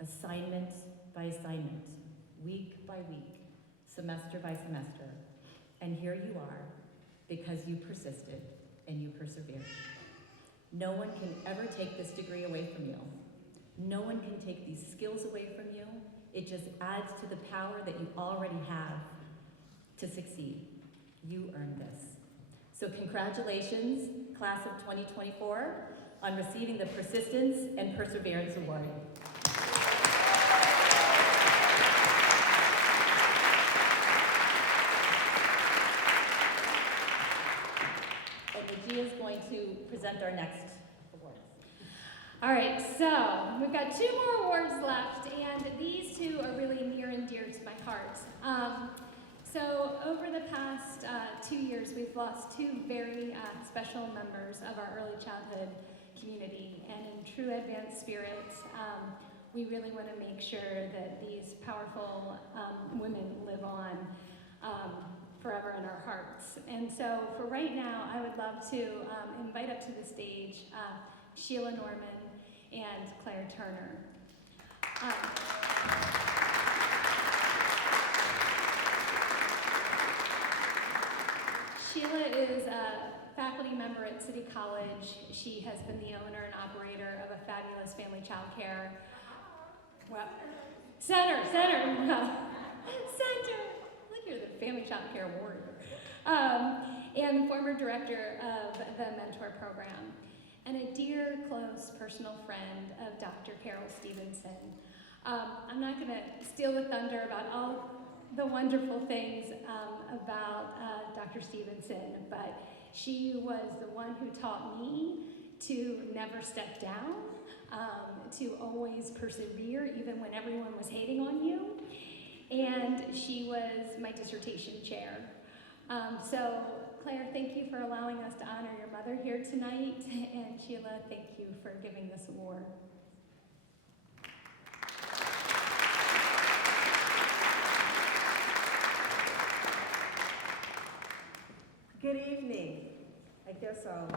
assignment by assignment, week by week, semester by semester. And here you are, because you persisted and you persevered. No one can ever take this degree away from you. No one can take these skills away from you. It just adds to the power that you already have to succeed. You earned this. So congratulations, class of 2024, on receiving the Persistence and Perseverance Award. And Lucia is going to present our next awards. All right, so we've got 2 more awards left, and these 2 are really near and dear to my heart. So over the past 2 years, we've lost 2 very special members of our early childhood community, and in true EDvance spirit, we really want to make sure that these powerful women live on forever in our hearts. And so for right now, I would love to invite up to the stage Sheila Norman and Claire Turner. Sheila is a faculty member at City College. She has been the owner and operator of a fabulous family childcare center. Look, you're the family childcare warrior. And the former director of the Mentor Program, and a dear, close, personal friend of Dr. Carol Stevenson. I'm not going to steal the thunder about all the wonderful things about Dr. Stevenson, but she was the one who taught me to never step down, to always persevere even when everyone was hating on you, and she was my dissertation chair. So Claire, thank you for allowing us to honor your mother here tonight, and Sheila, thank you for giving this award. Good evening. I guess I'll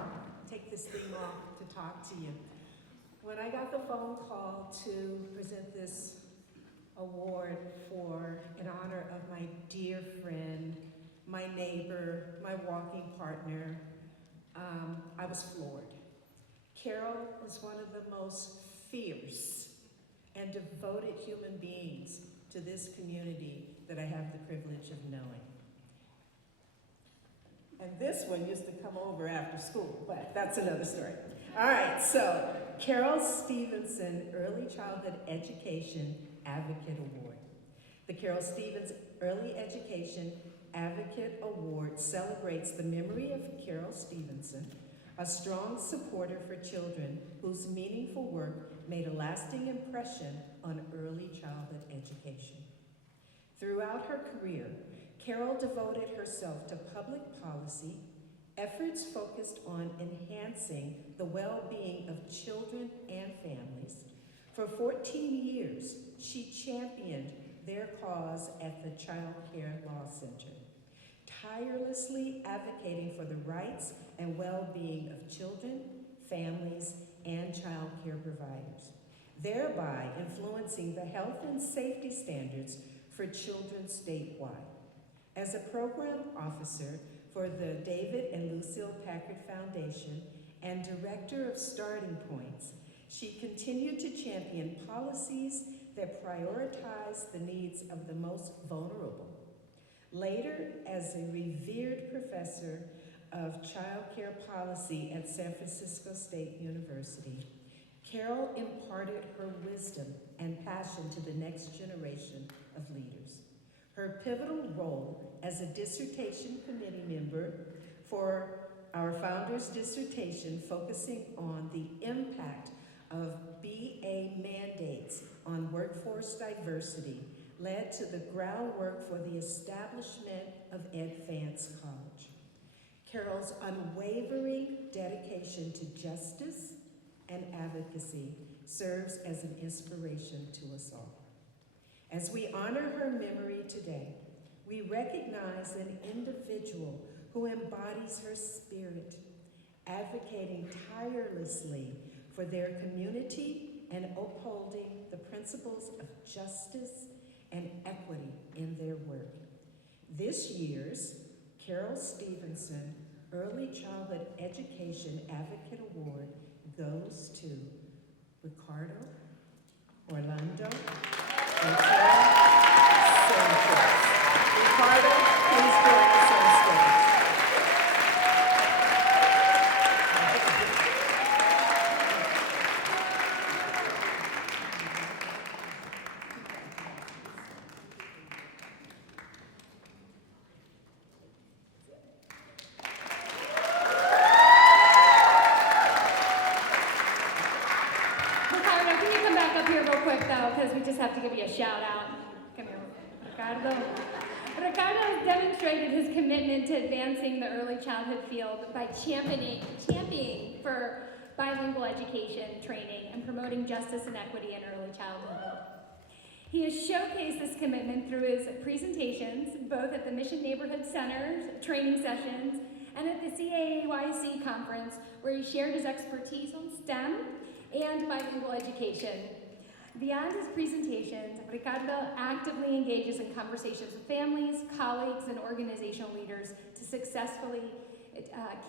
take this thing off to talk to you. When I got the phone call to present this award for in honor of my dear friend, my neighbor, my walking partner, I was floored. Carol is one of the most fierce and devoted human beings to this community that I have the privilege of knowing. And this one used to come over after school, but that's another story. All right, so Carol Stevenson Early Childhood Education Advocate Award. The Carol Stevens Early Education Advocate Award celebrates the memory of Carol Stevenson, a strong supporter for children whose meaningful work made a lasting impression on early childhood education. Throughout her career, Carol devoted herself to public policy, efforts focused on enhancing the well-being of children and families. For 14 years, she championed their cause at the Child Care Law Center, tirelessly advocating for the rights and well-being of children, families, and child care providers, thereby influencing the health and safety standards for children statewide. As a program officer for the David and Lucille Packard Foundation and director of Starting Points, she continued to champion policies that prioritize the needs of the most vulnerable. Later, as a revered professor of child care policy at San Francisco State University, Carol imparted her wisdom and passion to the next generation of leaders. Her pivotal role as a dissertation committee member for our founder's dissertation focusing on the impact of BA mandates on workforce diversity led to the groundwork for the establishment of EDvance College. Carol's unwavering dedication to justice and advocacy serves as an inspiration to us all. As we honor her memory today, we recognize an individual who embodies her spirit, advocating tirelessly for their community and upholding the principles of justice and equity in their work. This year's Carol Stevenson Early Childhood Education Advocate Award goes to Ricardo Orlando and Carol Sanchez. Ricardo, please join us on stage. Ricardo, can you come back up here real quick though, because we just have to give you a shout out. Come here, Ricardo. Ricardo has demonstrated his commitment to advancing the early childhood field by championing for bilingual education, training, and promoting justice and equity in early childhood. He has showcased this commitment through his presentations, both at the Mission Neighborhood Center's training sessions and at the CAAYC conference, where he shared his expertise on STEM and bilingual education. Beyond his presentations, Ricardo actively engages in conversations with families, colleagues, and organizational leaders to successfully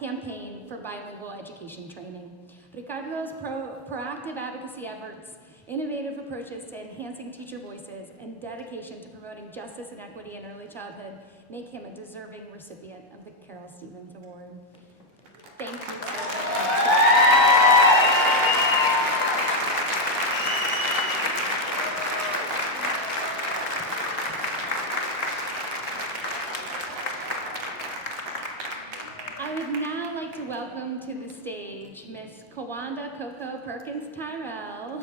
campaign for bilingual education training. Ricardo's proactive advocacy efforts, innovative approaches to enhancing teacher voices, and dedication to promoting justice and equity in early childhood make him a deserving recipient of the Carol Stevens Award. Thank you. I would now like to welcome to the stage Miss Kawanda Coco Perkins Tyrell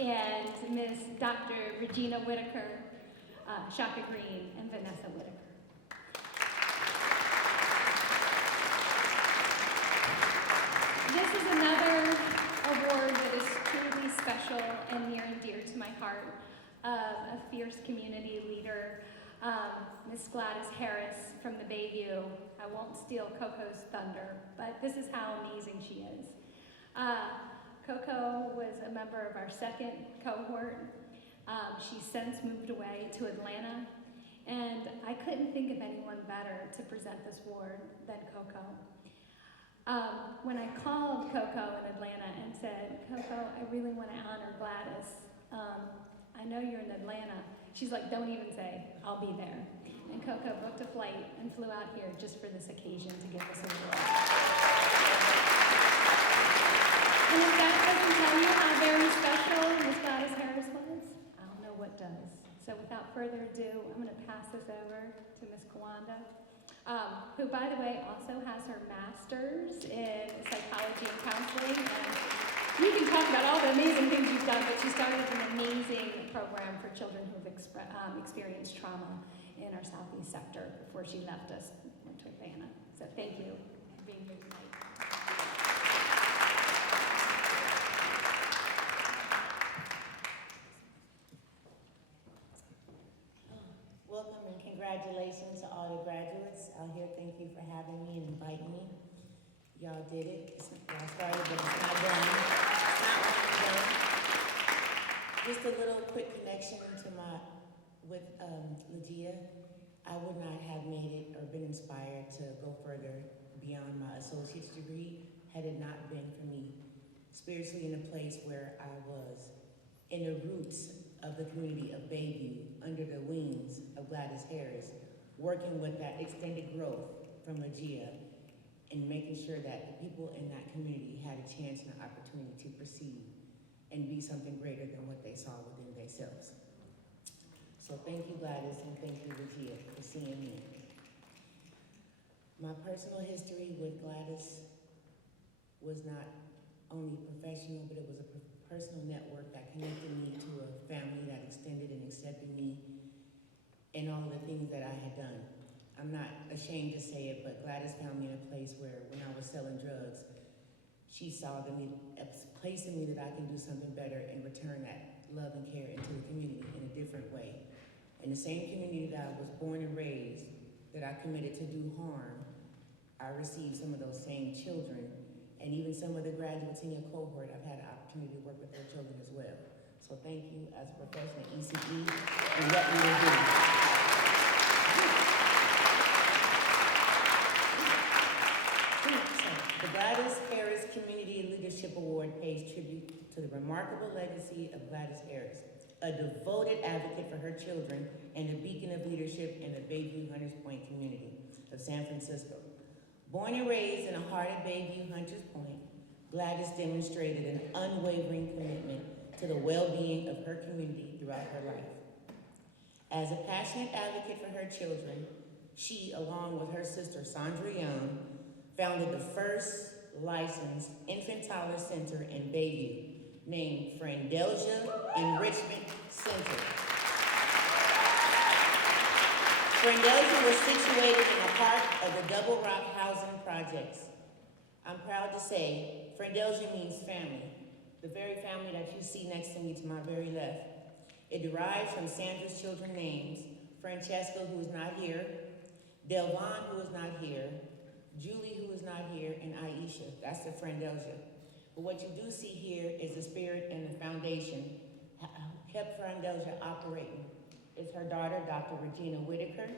and Miss Dr. Regina Whitaker, Shaka Green, and Vanessa Whitaker. This is another award that is truly special and near and dear to my heart, of a fierce community leader, Miss Gladys Harris from the Bayview. I won't steal Coco's thunder, but this is how amazing she is. Coco was a member of our second cohort. She's since moved away to Atlanta, and I couldn't think of anyone better to present this award than Coco. When I called Coco in Atlanta and said, Coco, I really want to honor Gladys. I know you're in Atlanta. She's like, don't even say, I'll be there. And Coco booked a flight and flew out here just for this occasion to give us a award. And if that doesn't tell you how very special Miss Gladys Harris was, I don't know what does. So without further ado, I'm going to pass this over to Miss Kawanda, who, by the way, also has her master's in psychology and counseling. And you can talk about all the amazing things you've done, but she started an amazing program for children who have experienced trauma in our Southeast sector before she left us, went to Atlanta. So thank you for being here tonight. Welcome and congratulations to all the graduates out here. Thank you for having me and inviting me. Y'all did it. Y'all started, but it's not done. It's not done. Just a little quick connection to my with Lydia, I would not have made it or been inspired to go further beyond my associate's degree had it not been for me spiritually in a place where I was in the roots of the community of Bayview, under the wings of Gladys Harris, working with that extended growth from Lydia and making sure that the people in that community had a chance and an opportunity to proceed and be something greater than what they saw within themselves. So thank you, Gladys, and thank you, Lydia, for seeing me. My personal history with Gladys was not only professional, but it was a personal network that connected me to a family that extended and accepted me in all of the things that I had done. I'm not ashamed to say it, but Gladys found me in a place where when I was selling drugs, she saw a place in me that I can do something better and return that love and care into the community in a different way. In the same community that I was born and raised, that I committed to do harm, I received some of those same children, and even some of the graduates in your cohort, I've had an opportunity to work with their children as well. So thank you as a professional at ECE and what you will do. The Gladys Harris Community Leadership Award pays tribute to the remarkable legacy of Gladys Harris, a devoted advocate for her children and a beacon of leadership in the Bayview Hunters Point community of San Francisco. Born and raised in the heart of Bayview Hunters Point, Gladys demonstrated an unwavering commitment to the well-being of her community throughout her life. As a passionate advocate for her children, she, along with her sister Sandra Young, founded the first licensed infant toddler center in Bayview, named Frendelgia Enrichment Center. Frendelgia was situated in the heart of the Double Rock housing projects. I'm proud to say Frendelgia means family, the very family that you see next to me to my very left. It derives from Sandra's children's names, Francesca, who is not here, Delvon, who is not here, Julie, who is not here, and Aisha. That's the Frendelgia. But what you do see here is the spirit and the foundation kept Frendelgia operating. It's her daughter, Dr. Regina Whitaker.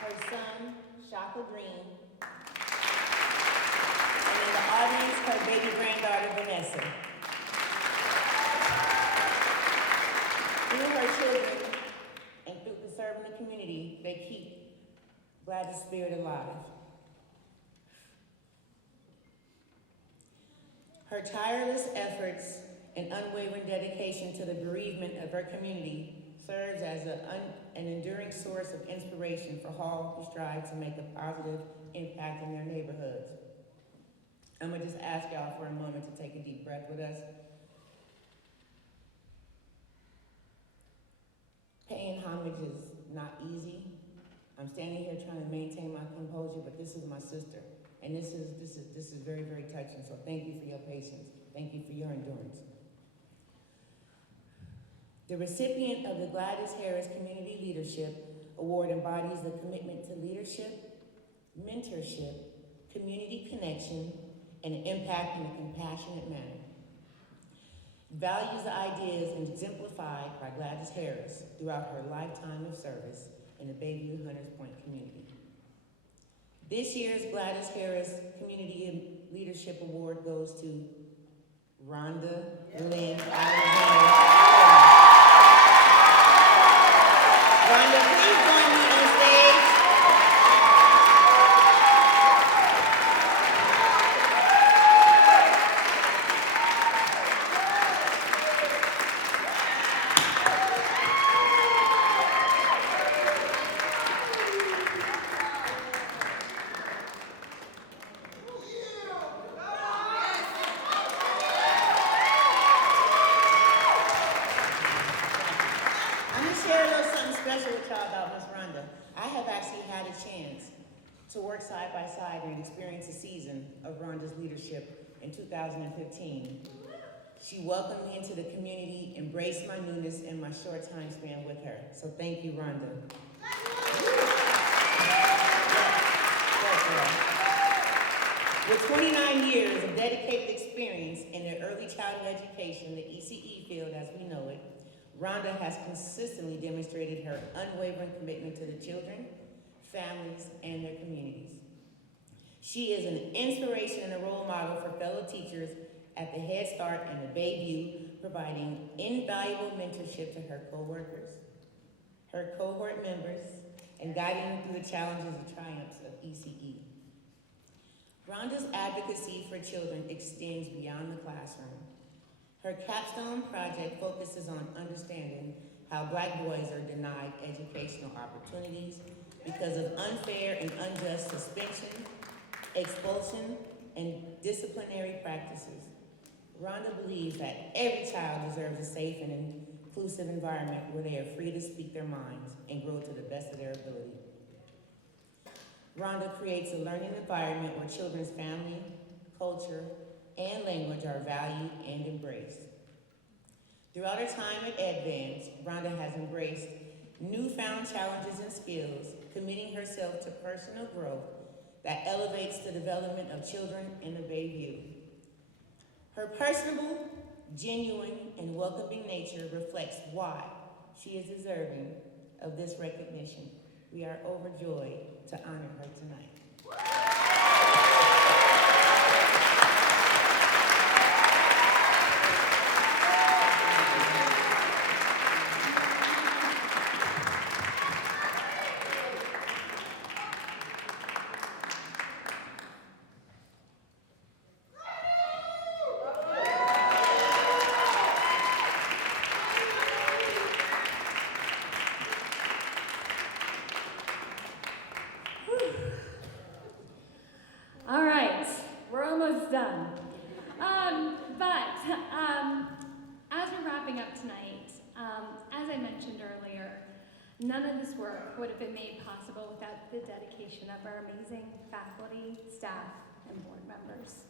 Her son, Shaka Green. And in the audience, her baby granddaughter, Vanessa. Through her children and through serving the community, they keep Gladys' spirit alive. Her tireless efforts and unwavering dedication to the bereavement of her community serves as an enduring source of inspiration for all who strive to make a positive impact in their neighborhoods. I'm gonna just ask y'all for a moment to take a deep breath with us. Paying homage is not easy. I'm standing here trying to maintain my composure, but this is my sister. And this is very, very touching. So thank you for your patience. Thank you for your endurance. The recipient of the Gladys Harris Community Leadership Award embodies the commitment to leadership, mentorship, community connection, and impact in a compassionate manner. Values the ideas exemplified by Gladys Harris throughout her lifetime of service in the Bayview Hunters Point community. This year's Gladys Harris Community Leadership Award goes to Rhonda Lynn Alexander. Rhonda, please join me on stage. To work side by side and experience a season of Rhonda's leadership in 2015. She welcomed me into the community, embraced my newness and my short time span with her. So thank you, Rhonda. With 29 years of dedicated experience in the early childhood education, the ECE field as we know it, Rhonda has consistently demonstrated her unwavering commitment to the children, families, and their communities. She is an inspiration and a role model for fellow teachers at the Head Start and the Bayview, providing invaluable mentorship to her co-workers, her cohort members, and guiding them through the challenges and triumphs of ECE. Rhonda's advocacy for children extends beyond the classroom. Her capstone project focuses on understanding how Black boys are denied educational opportunities because of unfair and unjust suspension, expulsion, and disciplinary practices. Rhonda believes that every child deserves a safe and inclusive environment where they are free to speak their minds and grow to the best of their ability. Rhonda creates a learning environment where children's family, culture, and language are valued and embraced. Throughout her time at EDvance, Rhonda has embraced newfound challenges and skills, committing herself to personal growth that elevates the development of children in the Bayview. Her personable, genuine, and welcoming nature reflects why she is deserving of this recognition. We are overjoyed to honor her tonight. All right, we're almost done. As we're wrapping up tonight, as I mentioned earlier, none of this work would have been made possible without the dedication of our amazing faculty, staff, and board members.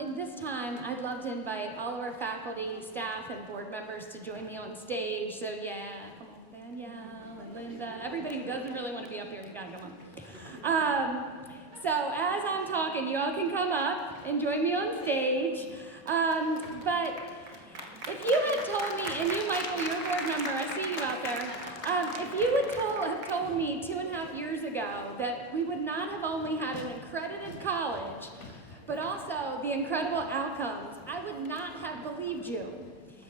In this time, I'd love to invite all of our faculty, staff, and board members to join me on stage. So yeah, come on, Danielle and Linda, everybody who doesn't really want to be up here, you gotta come on. So as I'm talking, you all can come up and join me on stage. But if you had told me, and you, Michael, you're a board member, I see you out there. If you had told me 2.5 years ago that we would not have only had an accredited college, but also the incredible outcomes, I would not have believed you.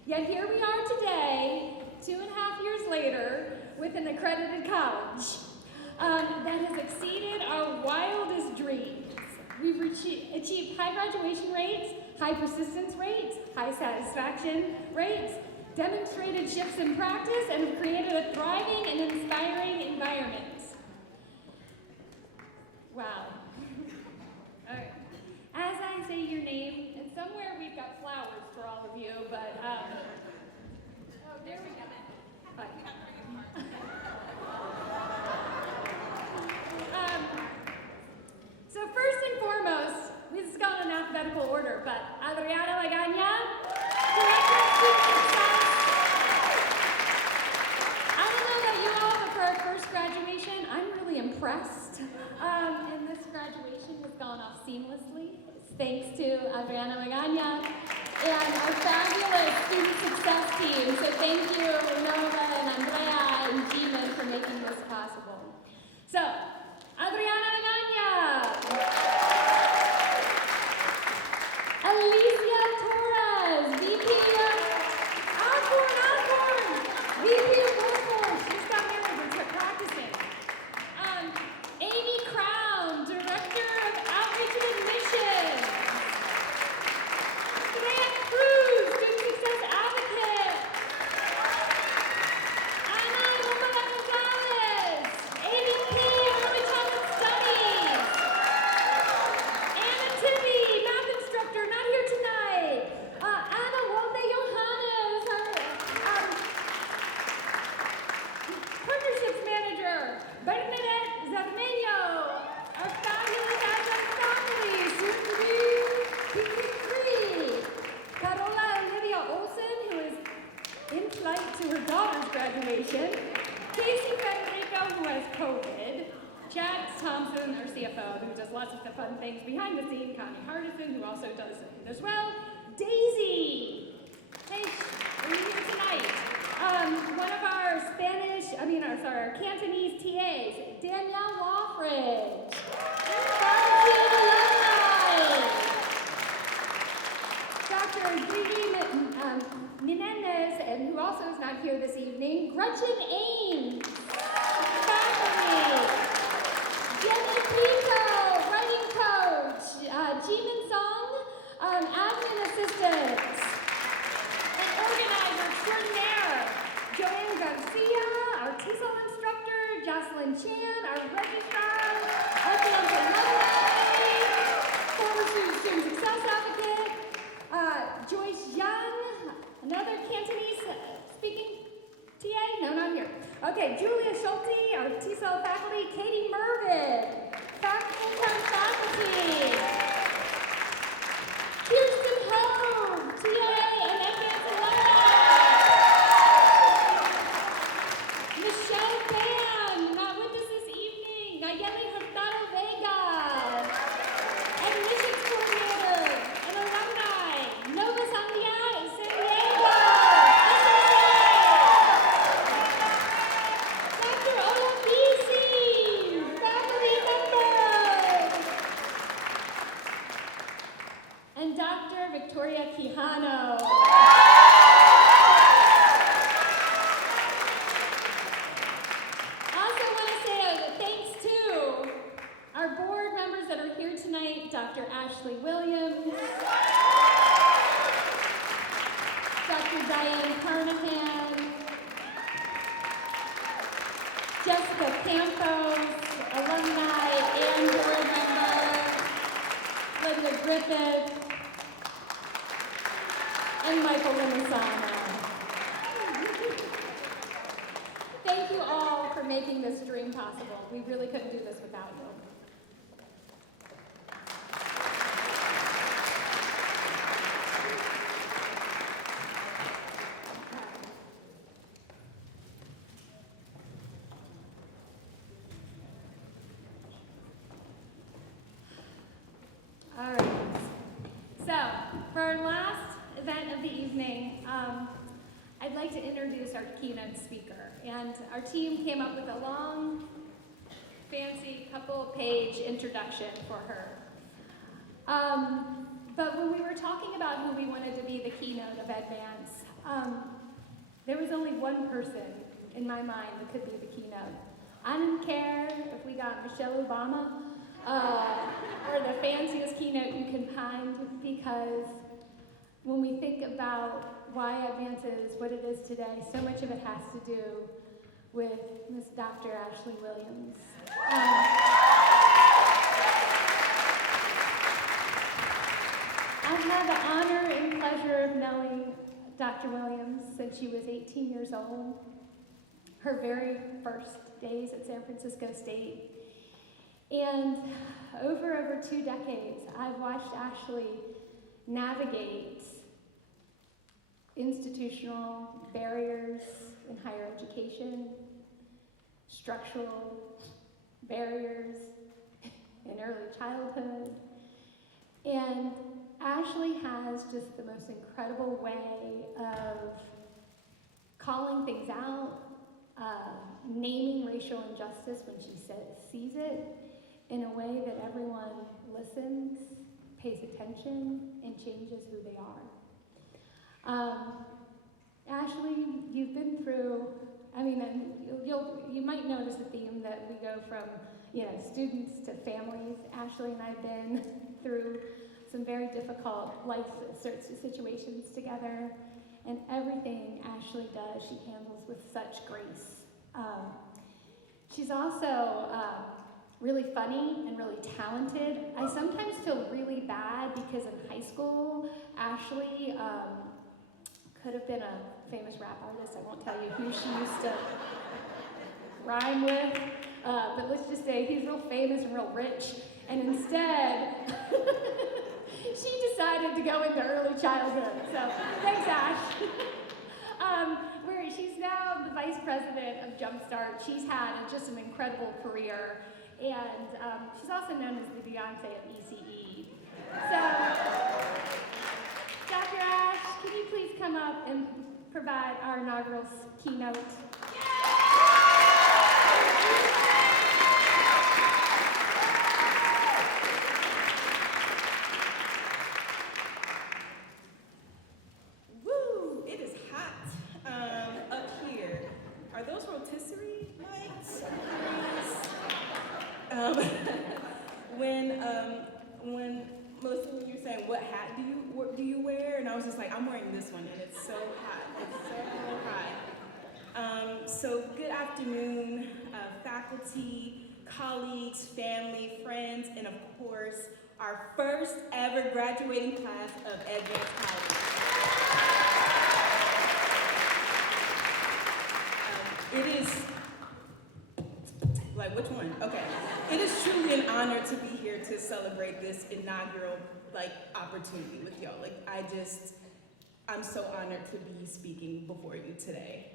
Yet here we are today, 2.5 years later, with an accredited college that has exceeded our wildest dreams. We've achieved high graduation rates, high persistence rates, high satisfaction rates, demonstrated shifts in practice, and have created a thriving and inspiring environment. Wow. All right. As I say your name, and somewhere we've got flowers for all of you, but, oh, there we go. Fine. So first and foremost, this is going in alphabetical order, but Adriana Lagaña, Director of Student Success. I don't know about you all, but for our first graduation, I'm really impressed. And this graduation has gone off seamlessly. It's thanks to Adriana Lagaña and our fabulous student success team. So thank you, Nova and Andrea and Jeeman for making this possible. So, Adriana Lagaña. Alicia Torres, VP of Alcorn, VP of Workforce. She's got married, we're practicing. Amy Crown, Director of Outreach and Admissions. Grant Cruz, Student Success Advocate. Ana Romana Gonzalez, AVP, Early Thompson, our CFO, who does lots of the fun things behind the scene. Connie Hardison, who also does it as well. Daisy. Hey, are you here tonight? One of our our Cantonese TAs, Danielle Woffridge. Barbecued alumni. Dr. Gigi Menendez, and who also is not here this evening, Gretchen Ames. Faculty. Jenny Pico, writing coach. Jimin Song, admin assistant. And organizer extraordinaire. Joanne Garcia, our TESOL instructor. Jocelyn Chan, our registrar. Atlanta Lowey, former student success advocate. Joyce Young, another Cantonese speaking TA? No, not here. Okay, Julia Schulte, our TESOL faculty. Katie Mervin, full-time faculty. Kirsten Hove, TA and EDvance alumni. Michelle Ban, not with us this evening. Nayeli Hurtado Vega, admissions coordinator and alumni. Nova Sandia, San Diego. Dr. Ola Bisi, faculty member. And Dr. Victoria Quijano. Also want to say thanks to our board members that are here tonight, Dr. Ashley Williams, Dr. Diane Carnahan, Jessica Campos, alumni and board member, Linda Griffith, and Michael Limisano. Thank you all for making this dream possible. We really couldn't do this without you. All right. So, for our last event of the evening, I'd like to introduce our keynote speaker. And our team came up with a long, fancy couple-page introduction for her. But when we were talking about who we wanted to be the keynote of EDvance, there was only one person in my mind that could be the keynote. I didn't care if we got Michelle Obama or the fanciest keynote you can find, because when we think about why EDvance is what it is today, so much of it has to do with Miss Dr. Ashley Williams. I've had the honor and pleasure of knowing Dr. Williams since she was 18 years old, her very first days at San Francisco State. And over 2 decades, I've watched Ashley navigate institutional barriers in higher education, structural barriers in early childhood. And Ashley has just the most incredible way of calling things out, naming racial injustice when she sees it, in a way that everyone listens, pays attention, and changes who they are. Ashley, you've been through, you might notice a theme that we go from, students to families. Ashley and I have been through some very difficult life situations together, and everything Ashley does, she handles with such grace. She's also really funny and really talented. I sometimes feel really bad because in high school, Ashley could have been a famous rap artist. I won't tell you who she used to rhyme with, but let's just say he's real famous and real rich, and instead, she decided to go into early childhood. So thanks, Ash. Where she's now the vice president of Jumpstart. She's had just an incredible career, and she's also known as the Beyonce of ECE. So, Dr. Ash, can you please come up and provide our inaugural keynote? Woo! It is hot up here. Are those rotisserie lights? When Melissa, when you're saying what hat do you wear, and I was just like, I'm wearing this one, and it's so hot. It's so hot. So good afternoon, faculty, colleagues, family, friends, and of course, our first ever graduating class of EDvance College. It is, like, which one? Okay. It is truly an honor to be here to celebrate this inaugural, opportunity with y'all. I'm so honored to be speaking before you today.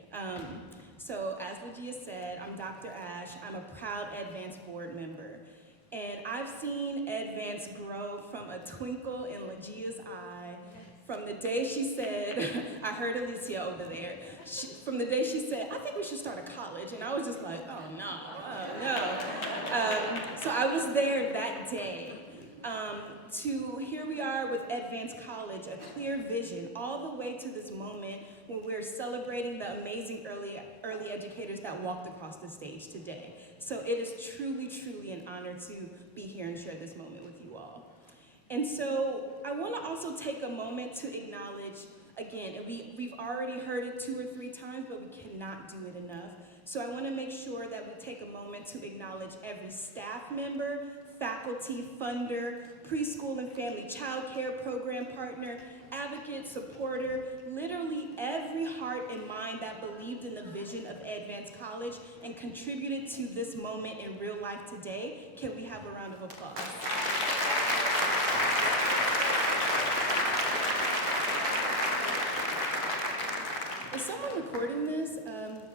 So as Legia said, I'm Dr. Ash. I'm a proud EDvance board member. And I've seen EDvance grow from a twinkle in Legia's eye from the day she said, I heard Alicia over there, from the day she said, I think we should start a college. And I was just like, oh no. So I was there that day. To here we are with EDvance College, a clear vision all the way to this moment when we're celebrating the amazing early educators that walked across the stage today. So it is truly, truly an honor to be here and share this moment with you all. And so I want to also take a moment to acknowledge, again, we've already heard it 2 or 3 times, but we cannot do it enough. So I want to make sure that we take a moment to acknowledge every staff member, faculty, funder, preschool and family child care program partner, advocate, supporter, literally every heart and mind that believed in the vision of EDvance College and contributed to this moment in real life today. Can we have a round of applause? Is someone recording this?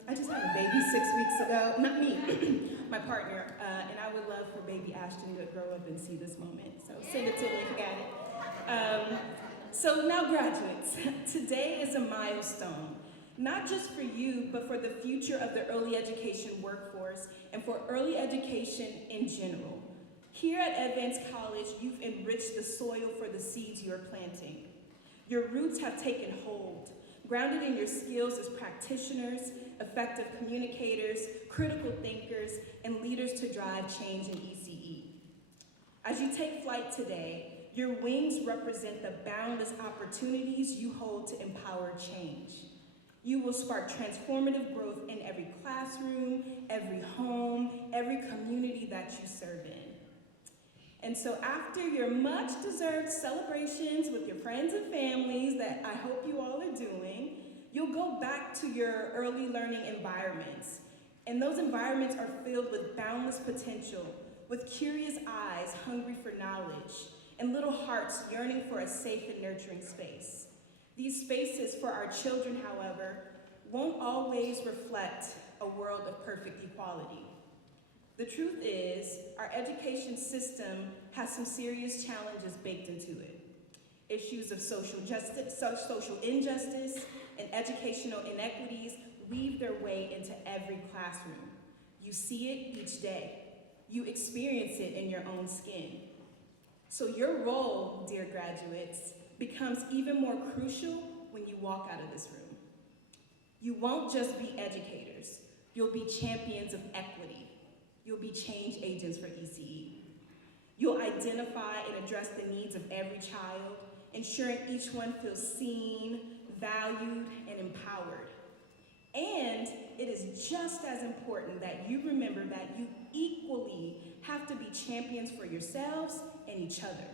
I just had a baby 6 weeks ago. Not me, my partner. And I would love for baby Ashton to grow up and see this moment. So send it to me if you got it. So now graduates, today is a milestone. Not just for you, but for the future of the early education workforce and for early education in general. Here at EDvance College, you've enriched the soil for the seeds you're planting. Your roots have taken hold, grounded in your skills as practitioners, effective communicators, critical thinkers, and leaders to drive change in ECE. As you take flight today, your wings represent the boundless opportunities you hold to empower change. You will spark transformative growth in every classroom, every home, every community that you serve in. And so after your much-deserved celebrations with your friends and families that I hope you all are doing, you'll go back to your early learning environments. And those environments are filled with boundless potential, with curious eyes hungry for knowledge, and little hearts yearning for a safe and nurturing space. These spaces for our children, however, won't always reflect a world of perfect equality. The truth is, our education system has some serious challenges baked into it. Issues of social injustice, and educational inequities weave their way into every classroom. You see it each day. You experience it in your own skin. So your role, dear graduates, becomes even more crucial when you walk out of this room. You won't just be educators. You'll be champions of equity. You'll be change agents for ECE. You'll identify and address the needs of every child, ensuring each one feels seen, valued, and empowered. And it is just as important that you remember that you equally have to be champions for yourselves and each other.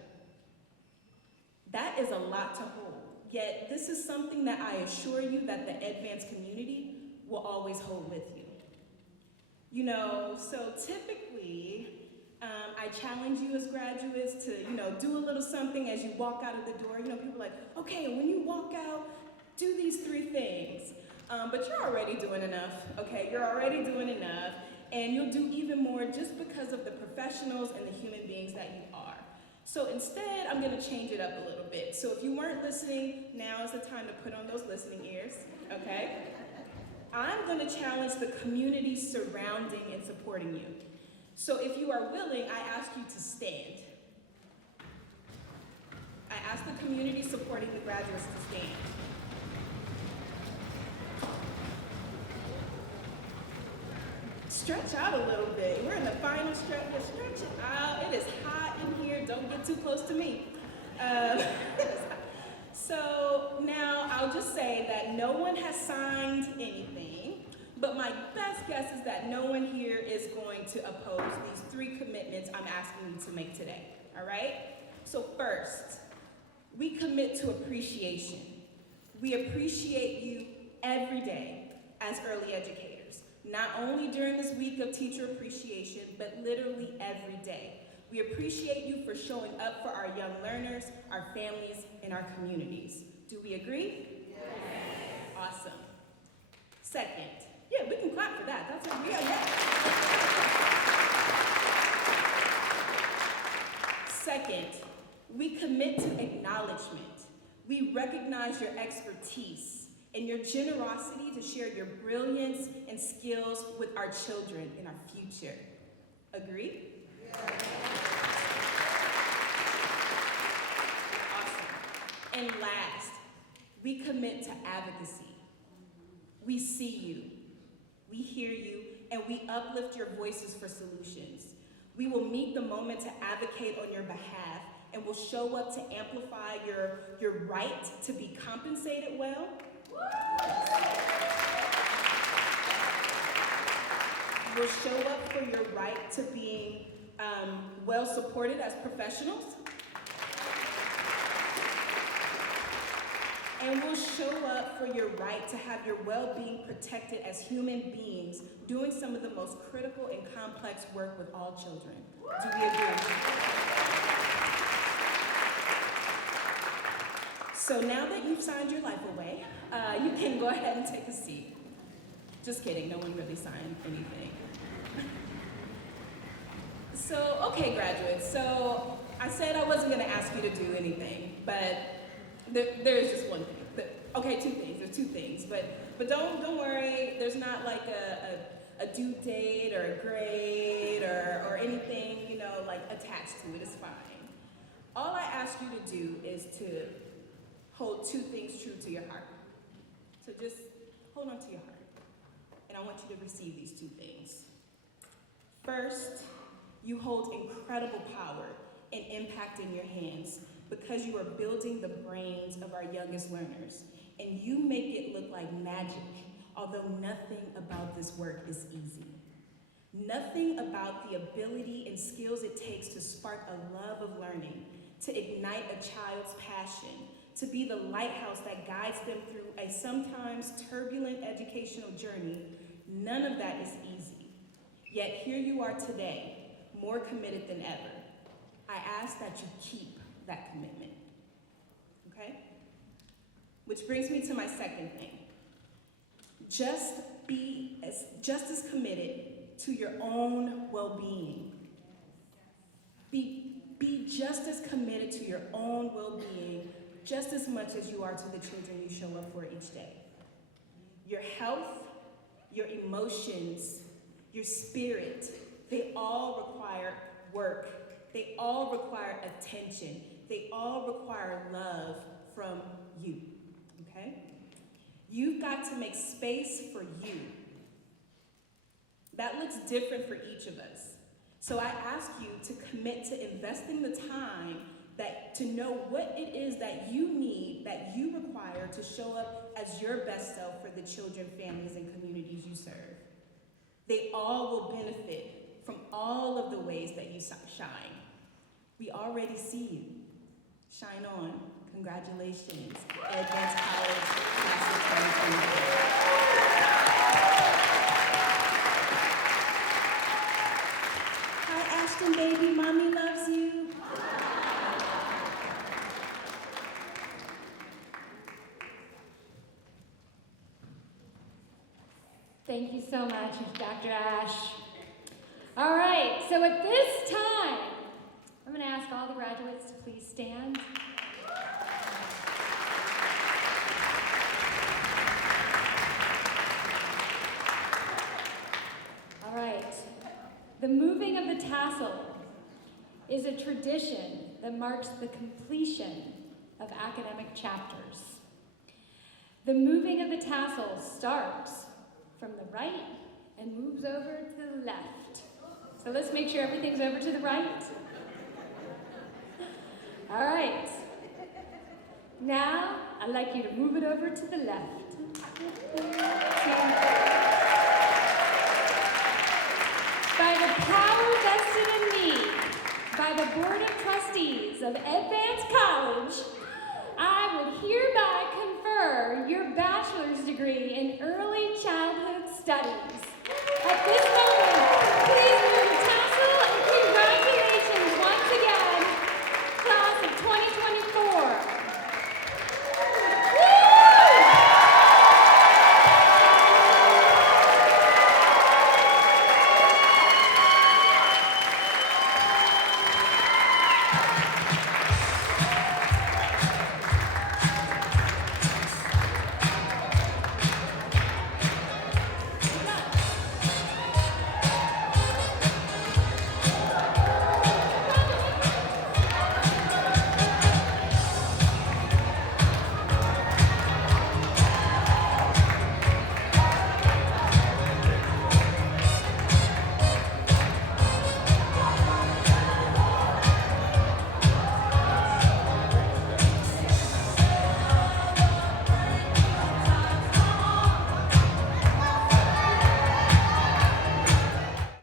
That is a lot to hold, yet this is something that I assure you that the EDvance community will always hold with you. So typically, I challenge you as graduates to, do a little something as you walk out of the door. People are like, okay, when you walk out, do these 3 things. But you're already doing enough, okay? You're already doing enough. and you'll do even more just because of the professionals and the human beings that you are. So instead, I'm gonna change it up a little bit. So if you weren't listening, now is the time to put on those listening ears, okay? I'm gonna challenge the community surrounding and supporting you. So if you are willing, I ask you to stand. I ask the community supporting the graduates to stand. Stretch out a little bit. We're in the final stretch. Stretch it out. It is hot in here. Don't get too close to me. So now I'll just say that no one has signed anything, but my best guess is that no one here is going to oppose these 3 commitments I'm asking you to make today, all right? So first, we commit to appreciation. We appreciate you every day as early educators, not only during this week of teacher appreciation, but literally every day. We appreciate you for showing up for our young learners, our families, and our communities. Do we agree? Yes. Awesome. Second, yeah, we can clap for that. That's what we are. Yeah. Second, we commit to acknowledgement. We recognize your expertise and your generosity to share your brilliance and skills with our children in our future. Agree? Yes. Awesome. And last, we commit to advocacy. We see you, we hear you, and we uplift your voices for solutions. We will meet the moment to advocate on your behalf, and will show up to amplify your right to be compensated well. We'll show up for your right to being well supported as professionals. And we'll show up for your right to have your well-being protected as human beings, doing some of the most critical and complex work with all children. Do we agree? So now that you've signed your life away, you can go ahead and take a seat. Just kidding, no one really signed anything. So, okay, graduates, so I said I wasn't gonna ask you to do anything, but there's just one thing. Okay, 2 things, there's 2 things, but don't worry, there's not like a due date or a grade or anything, you know, like attached to it. It's fine. All I ask you to do is to hold 2 things true to your heart. So just hold on to your heart. And I want you to receive these 2 things. First, you hold incredible power and impact in your hands because you are building the brains of our youngest learners. And you make it look like magic, although nothing about this work is easy. Nothing about the ability and skills it takes to spark a love of learning, to ignite a child's passion, to be the lighthouse that guides them through a sometimes turbulent educational journey, none of that is easy. Yet here you are today, more committed than ever. I ask that you keep that commitment, okay? Which brings me to my second thing. Just as committed to your own well-being. Be just as committed to your own well-being just as much as you are to the children you show up for each day. Your health, your emotions, your spirit, they all require work. They all require attention. They all require love from you, okay? You've got to make space for you. That looks different for each of us. So I ask you to commit to investing the time to know what it is that you need, that you require to show up as your best self for the children, families, and communities you serve. They all will benefit from all of the ways that you shine. We already see you. Shine on. Congratulations, EDvance College, Class of 2024. Hi, Ashton, baby. Mommy loves you. Thank you so much, Dr. Ash. right, so at this time, I'm going to ask all the graduates to please stand. All right, the moving of the tassel is a tradition that marks the completion of academic chapters. The moving of the tassel starts from the right and moves over to the left. So let's make sure everything's over to the right. All right. Now, I'd like you to move it over to the left. By the power vested in me by the Board of Trustees of EDvance College, I would hereby confer your bachelor's degree in early childhood studies. At this moment,